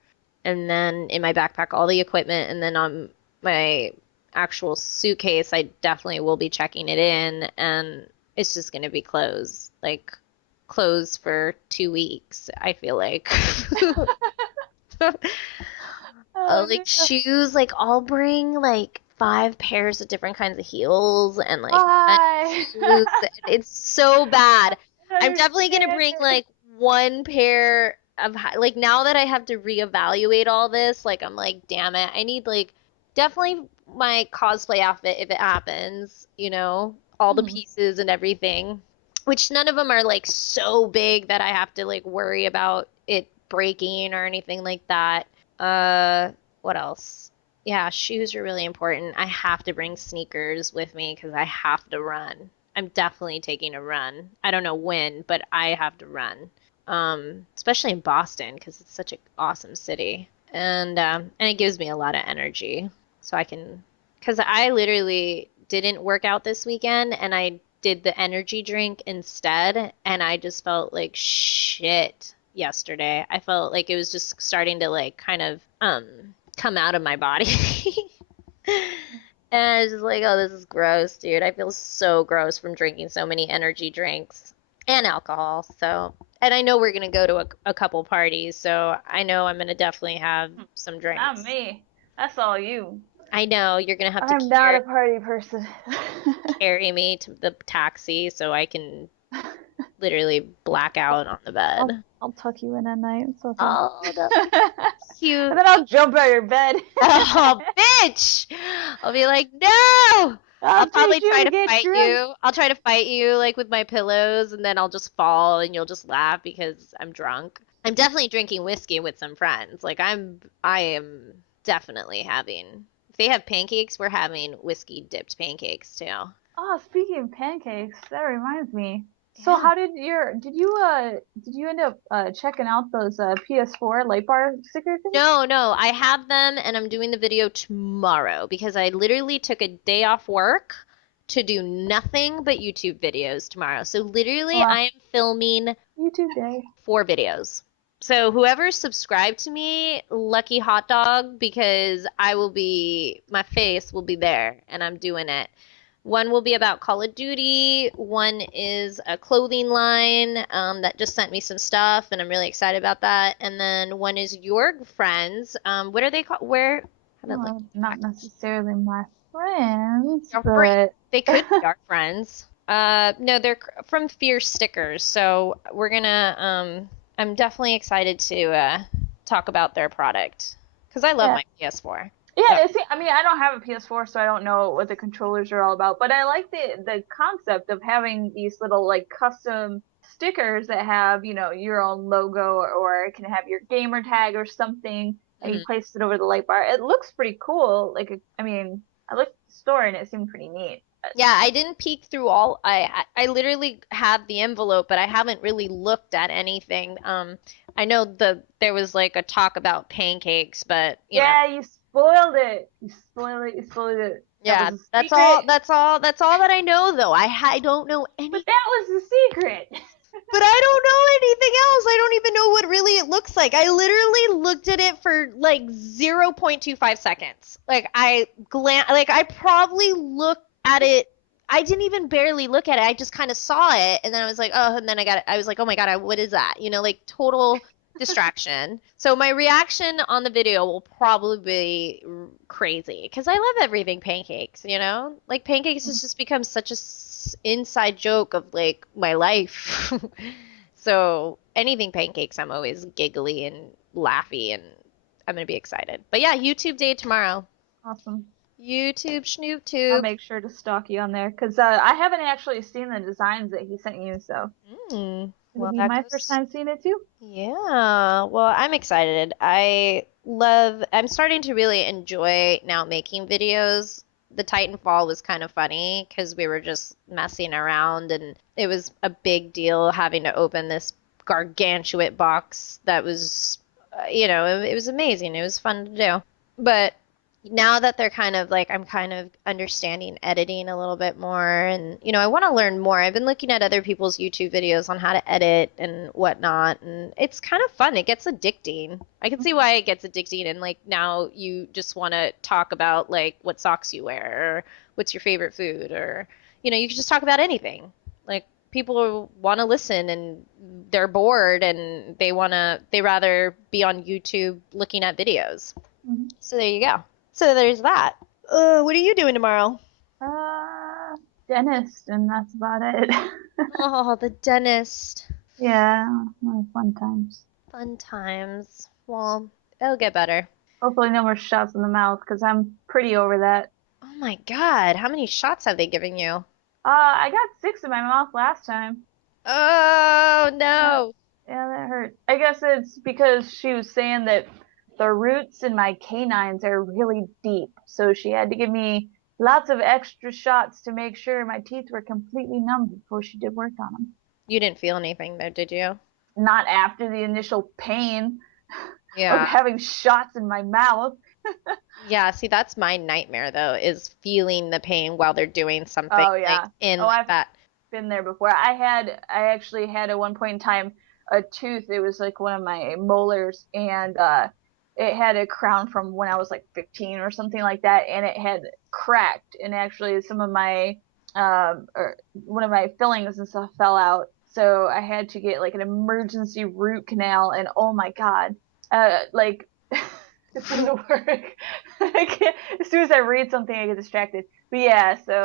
And then in my backpack, all the equipment. And then on my actual suitcase, I definitely will be checking it in. And it's just going to be clothes, like clothes for 2 weeks, I feel like. Oh, like no. shoes. Like I'll bring like 5 pairs of different kinds of heels and like Why? shoes. It's so bad. I I'm don't definitely gonna bring understand. like 1 pair of like now that I have to reevaluate all this, like I'm like, damn it, I need like definitely my cosplay outfit if it happens, all the Hmm. pieces and everything, which none of them are like so big that I have to like worry about it breaking or anything like that. What else? Yeah, shoes are really important. I have to bring sneakers with me because I have to run. I'm definitely taking a run. I don't know when, but I have to run. Especially in Boston because it's such an awesome city, and it gives me a lot of energy. So I can, because I literally didn't work out this weekend, and I did the energy drink instead, and I just felt like shit yesterday. I felt like it was just starting to like kind of come out of my body. And I was just like, oh, this is gross, dude. I feel so gross from drinking so many energy drinks and alcohol. So, and I know we're gonna go to a couple parties, so I know I'm gonna definitely have some Not drinks. me. That's all you. I know you're gonna have to I'm not a party person. carry me to the taxi so I can literally black out on the bed. I'll tuck you in at night. It's okay. Oh, that's And cute. then I'll jump out of your bed. Oh, bitch! I'll be like, no! I'll I'll probably teach you try to to get fight drunk. you. I'll try to fight you like with my pillows, and then I'll just fall and you'll just laugh because I'm drunk. I'm definitely drinking whiskey with some friends. Like I am definitely having. If they have pancakes, we're having whiskey dipped pancakes too. Oh, speaking of pancakes, that reminds me. So Yeah. how did you end up checking out those PS4 light bar sticker things? No, I have them and I'm doing the video tomorrow because I literally took a day off work to do nothing but YouTube videos tomorrow. So literally Wow, I am filming YouTube day. 4 videos. So whoever's subscribed to me, lucky hot dog, because my face will be there and I'm doing it. One will be about Call of Duty. One is a clothing line that just sent me some stuff, and I'm really excited about that. And then one is your friends. What are they called? Where? How to like Well, not necessarily my friends, your friend? but They could be our friends. No, they're from Fierce Stickers. So we're gonna. I'm definitely excited to talk about their product because I love yeah. my PS4. So Yeah, see, I mean, I don't have a PS4, so I don't know what the controllers are all about, but I like the concept of having these little like custom stickers that have, your own logo or it can have your gamer tag or something, and you mhm. place it over the light bar. It looks pretty cool. Like, I mean, I looked at the store and it seemed pretty neat. Yeah, I didn't peek through all. I literally have the envelope, but I haven't really looked at anything. I know there was like a talk about pancakes, but Yeah, you spoiled it. You spoiled it. You spoiled it. That was yeah, a that's secret. all. That's all that I know though. I don't know But any, that was the secret. but I don't know anything else. I don't even know what really it looks like. I literally looked at it for like 0.25 seconds. Like I probably looked at it. I didn't even barely look at it. I just kind of saw it and then I was like, "Oh," and then I was like, "Oh my God, what is that?" Like total distraction. So my reaction on the video will probably be crazy because I love everything pancakes. Like pancakes has just become such a inside joke of like my life. So anything pancakes, I'm always giggly and laughy, and I'm gonna be excited. But yeah, YouTube day tomorrow. Awesome. YouTube I'll Schnoop make sure to stalk you on there because I haven't actually seen the designs that he sent you, so it'll Well, be that my first goes. time seeing it too. Yeah. Well, I'm excited. I'm starting to really enjoy now making videos. The Titanfall was kind of funny because we were just messing around and it was a big deal having to open this gargantuan box that was, it was amazing. It was fun to do. But now that they're kind of like I'm kind of understanding editing a little bit more and I want to learn more. I've been looking at other people's YouTube videos on how to edit and whatnot and it's kind of fun. It gets addicting. I can see why it gets addicting and like now you just want to talk about like what socks you wear or what's your favorite food or you can just talk about anything. Like people want to listen and they're bored and they rather be on YouTube looking at videos. Mhm. So there you go. So there's that. What are you doing tomorrow? Dentist, and that's about it. Oh, the dentist. Yeah, fun times. Fun times. Well, it'll get better. Hopefully no more shots in the mouth, because I'm pretty over that. Oh my God, how many shots have they given you? I got 6 in my mouth last time. Oh Yeah, no. yeah, that hurt. I guess it's because she was saying that the roots in my canines are really deep, so she had to give me lots of extra shots to make sure my teeth were completely numb before she did work on them. You didn't feel anything though, did you? Not after the initial pain of Yeah. having shots in my mouth. Yeah, see, that's my nightmare though, is feeling the pain while they're doing something Oh like yeah. in Oh, like I've that. been there before. I actually had at one point in time a tooth. It was like one of my molars, and it had a crown from when I was like 15 or something like that, and it had cracked, and actually some of my or one of my fillings and stuff fell out. So I had to get like an emergency root canal, and oh my God, like it doesn't work. I can't, as soon as I read something, I get distracted. But yeah, so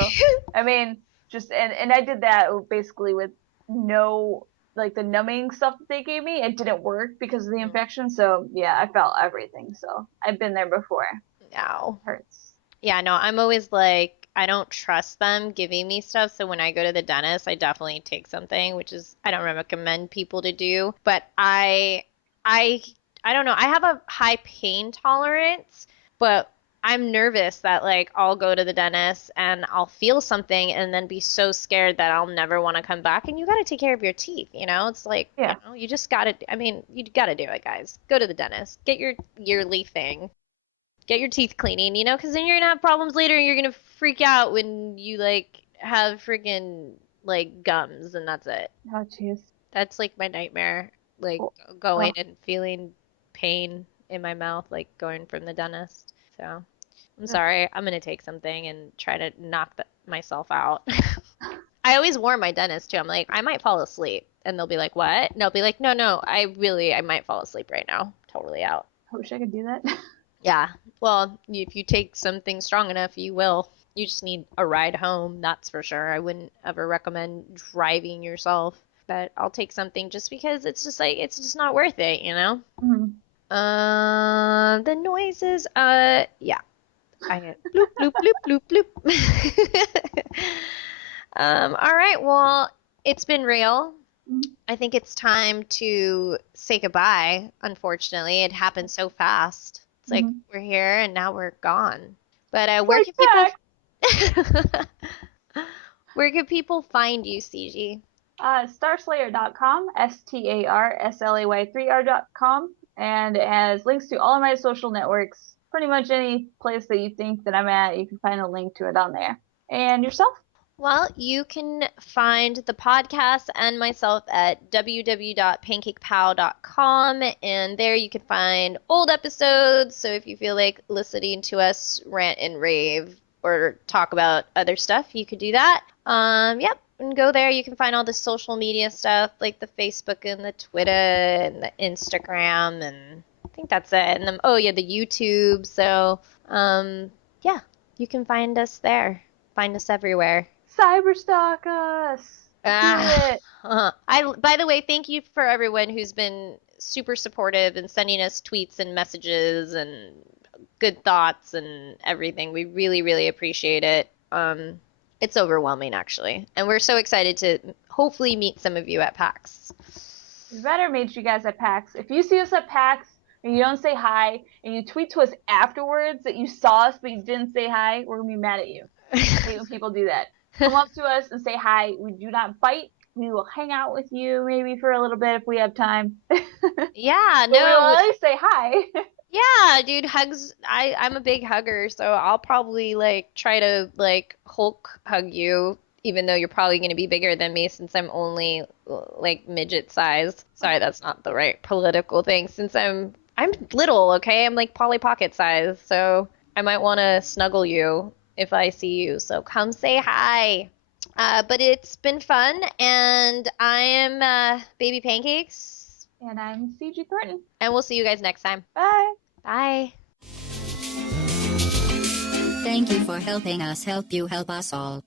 I mean, just and I did that basically with no like the numbing stuff that they gave me. It didn't work because of the Mm. infection. So yeah, I felt everything. So I've been there before. No. Hurts. Yeah, no, I'm always like, I don't trust them giving me stuff. So when I go to the dentist, I definitely take something, which is I don't recommend people to do. But I, I don't know. I have a high pain tolerance, but I'm nervous that like I'll go to the dentist and I'll feel something and then be so scared that I'll never want to come back. And you got to take care of your teeth, you know? It's like, Yeah. you just got to, I mean, you got to do it, guys. Go to the dentist. Get your yearly thing. Get your teeth cleaning, because then you're gonna have problems later and you're gonna freak out when you like have freaking like gums and that's it. Oh jeez. That's like my nightmare, like Well, going well, and feeling pain in my mouth, like going from the dentist. So I'm yeah. sorry, I'm gonna take something and try to knock myself out. I always warn my dentist too. I'm like, I might fall asleep. And they'll be like, what? And I'll be like, no, no, I might fall asleep right now. Totally out. I wish I could do that. Yeah. Well, if you take something strong enough, you will. You just need a ride home, that's for sure. I wouldn't ever recommend driving yourself, but I'll take something just because it's just like it's just not worth it, you know? Mhm. The noises, yeah. I get bloop bloop bloop bloop bloop. All right, well, it's been real. Mhm. I think it's time to say goodbye. Unfortunately, it happened so fast. It's like Mhm. we're here and now we're gone. But It's where like can people tech. where can people find you, CG? Starslayer.com, STARSLAY3R.com, and it has links to all of my social networks. Pretty much any place that you think that I'm at, you can find a link to it on there. And yourself? Well, you can find the podcast and myself at www.pancakepow.com, and there you can find old episodes. So if you feel like listening to us rant and rave or talk about other stuff, you could do that. Yep, and go there. You can find all the social media stuff like the Facebook and the Twitter and the Instagram, and I think that's it. And then, oh yeah, the YouTube. So, yeah, you can find us there. Find us everywhere. Cyberstalk us! Do Ah, it! by the way, thank you for everyone who's been super supportive and sending us tweets and messages and good thoughts and everything. We really, really appreciate it. It's overwhelming actually. And we're so excited to hopefully meet some of you at PAX. We better meet you guys at PAX. If you see us at PAX and you don't say hi, and you tweet to us afterwards that you saw us but you didn't say hi, we're gonna be mad at you. I hate when people do that. Come up to us and say hi. We do not bite. We will hang out with you maybe for a little bit if we have time. But Yeah, we will no, at least say hi. yeah, dude, hugs. I'm a big hugger, so I'll probably like try to like Hulk hug you, even though you're probably going to be bigger than me since I'm only like midget size. Sorry, that's not the right political thing. Since I'm little, okay? I'm like Polly Pocket size, so I might want to snuggle you if I see you. So come say hi. But it's been fun, and I am Baby Pancakes, And I'm CG Thornton. and we'll see you guys next time. Bye. Bye. Thank you for helping us help you help us all.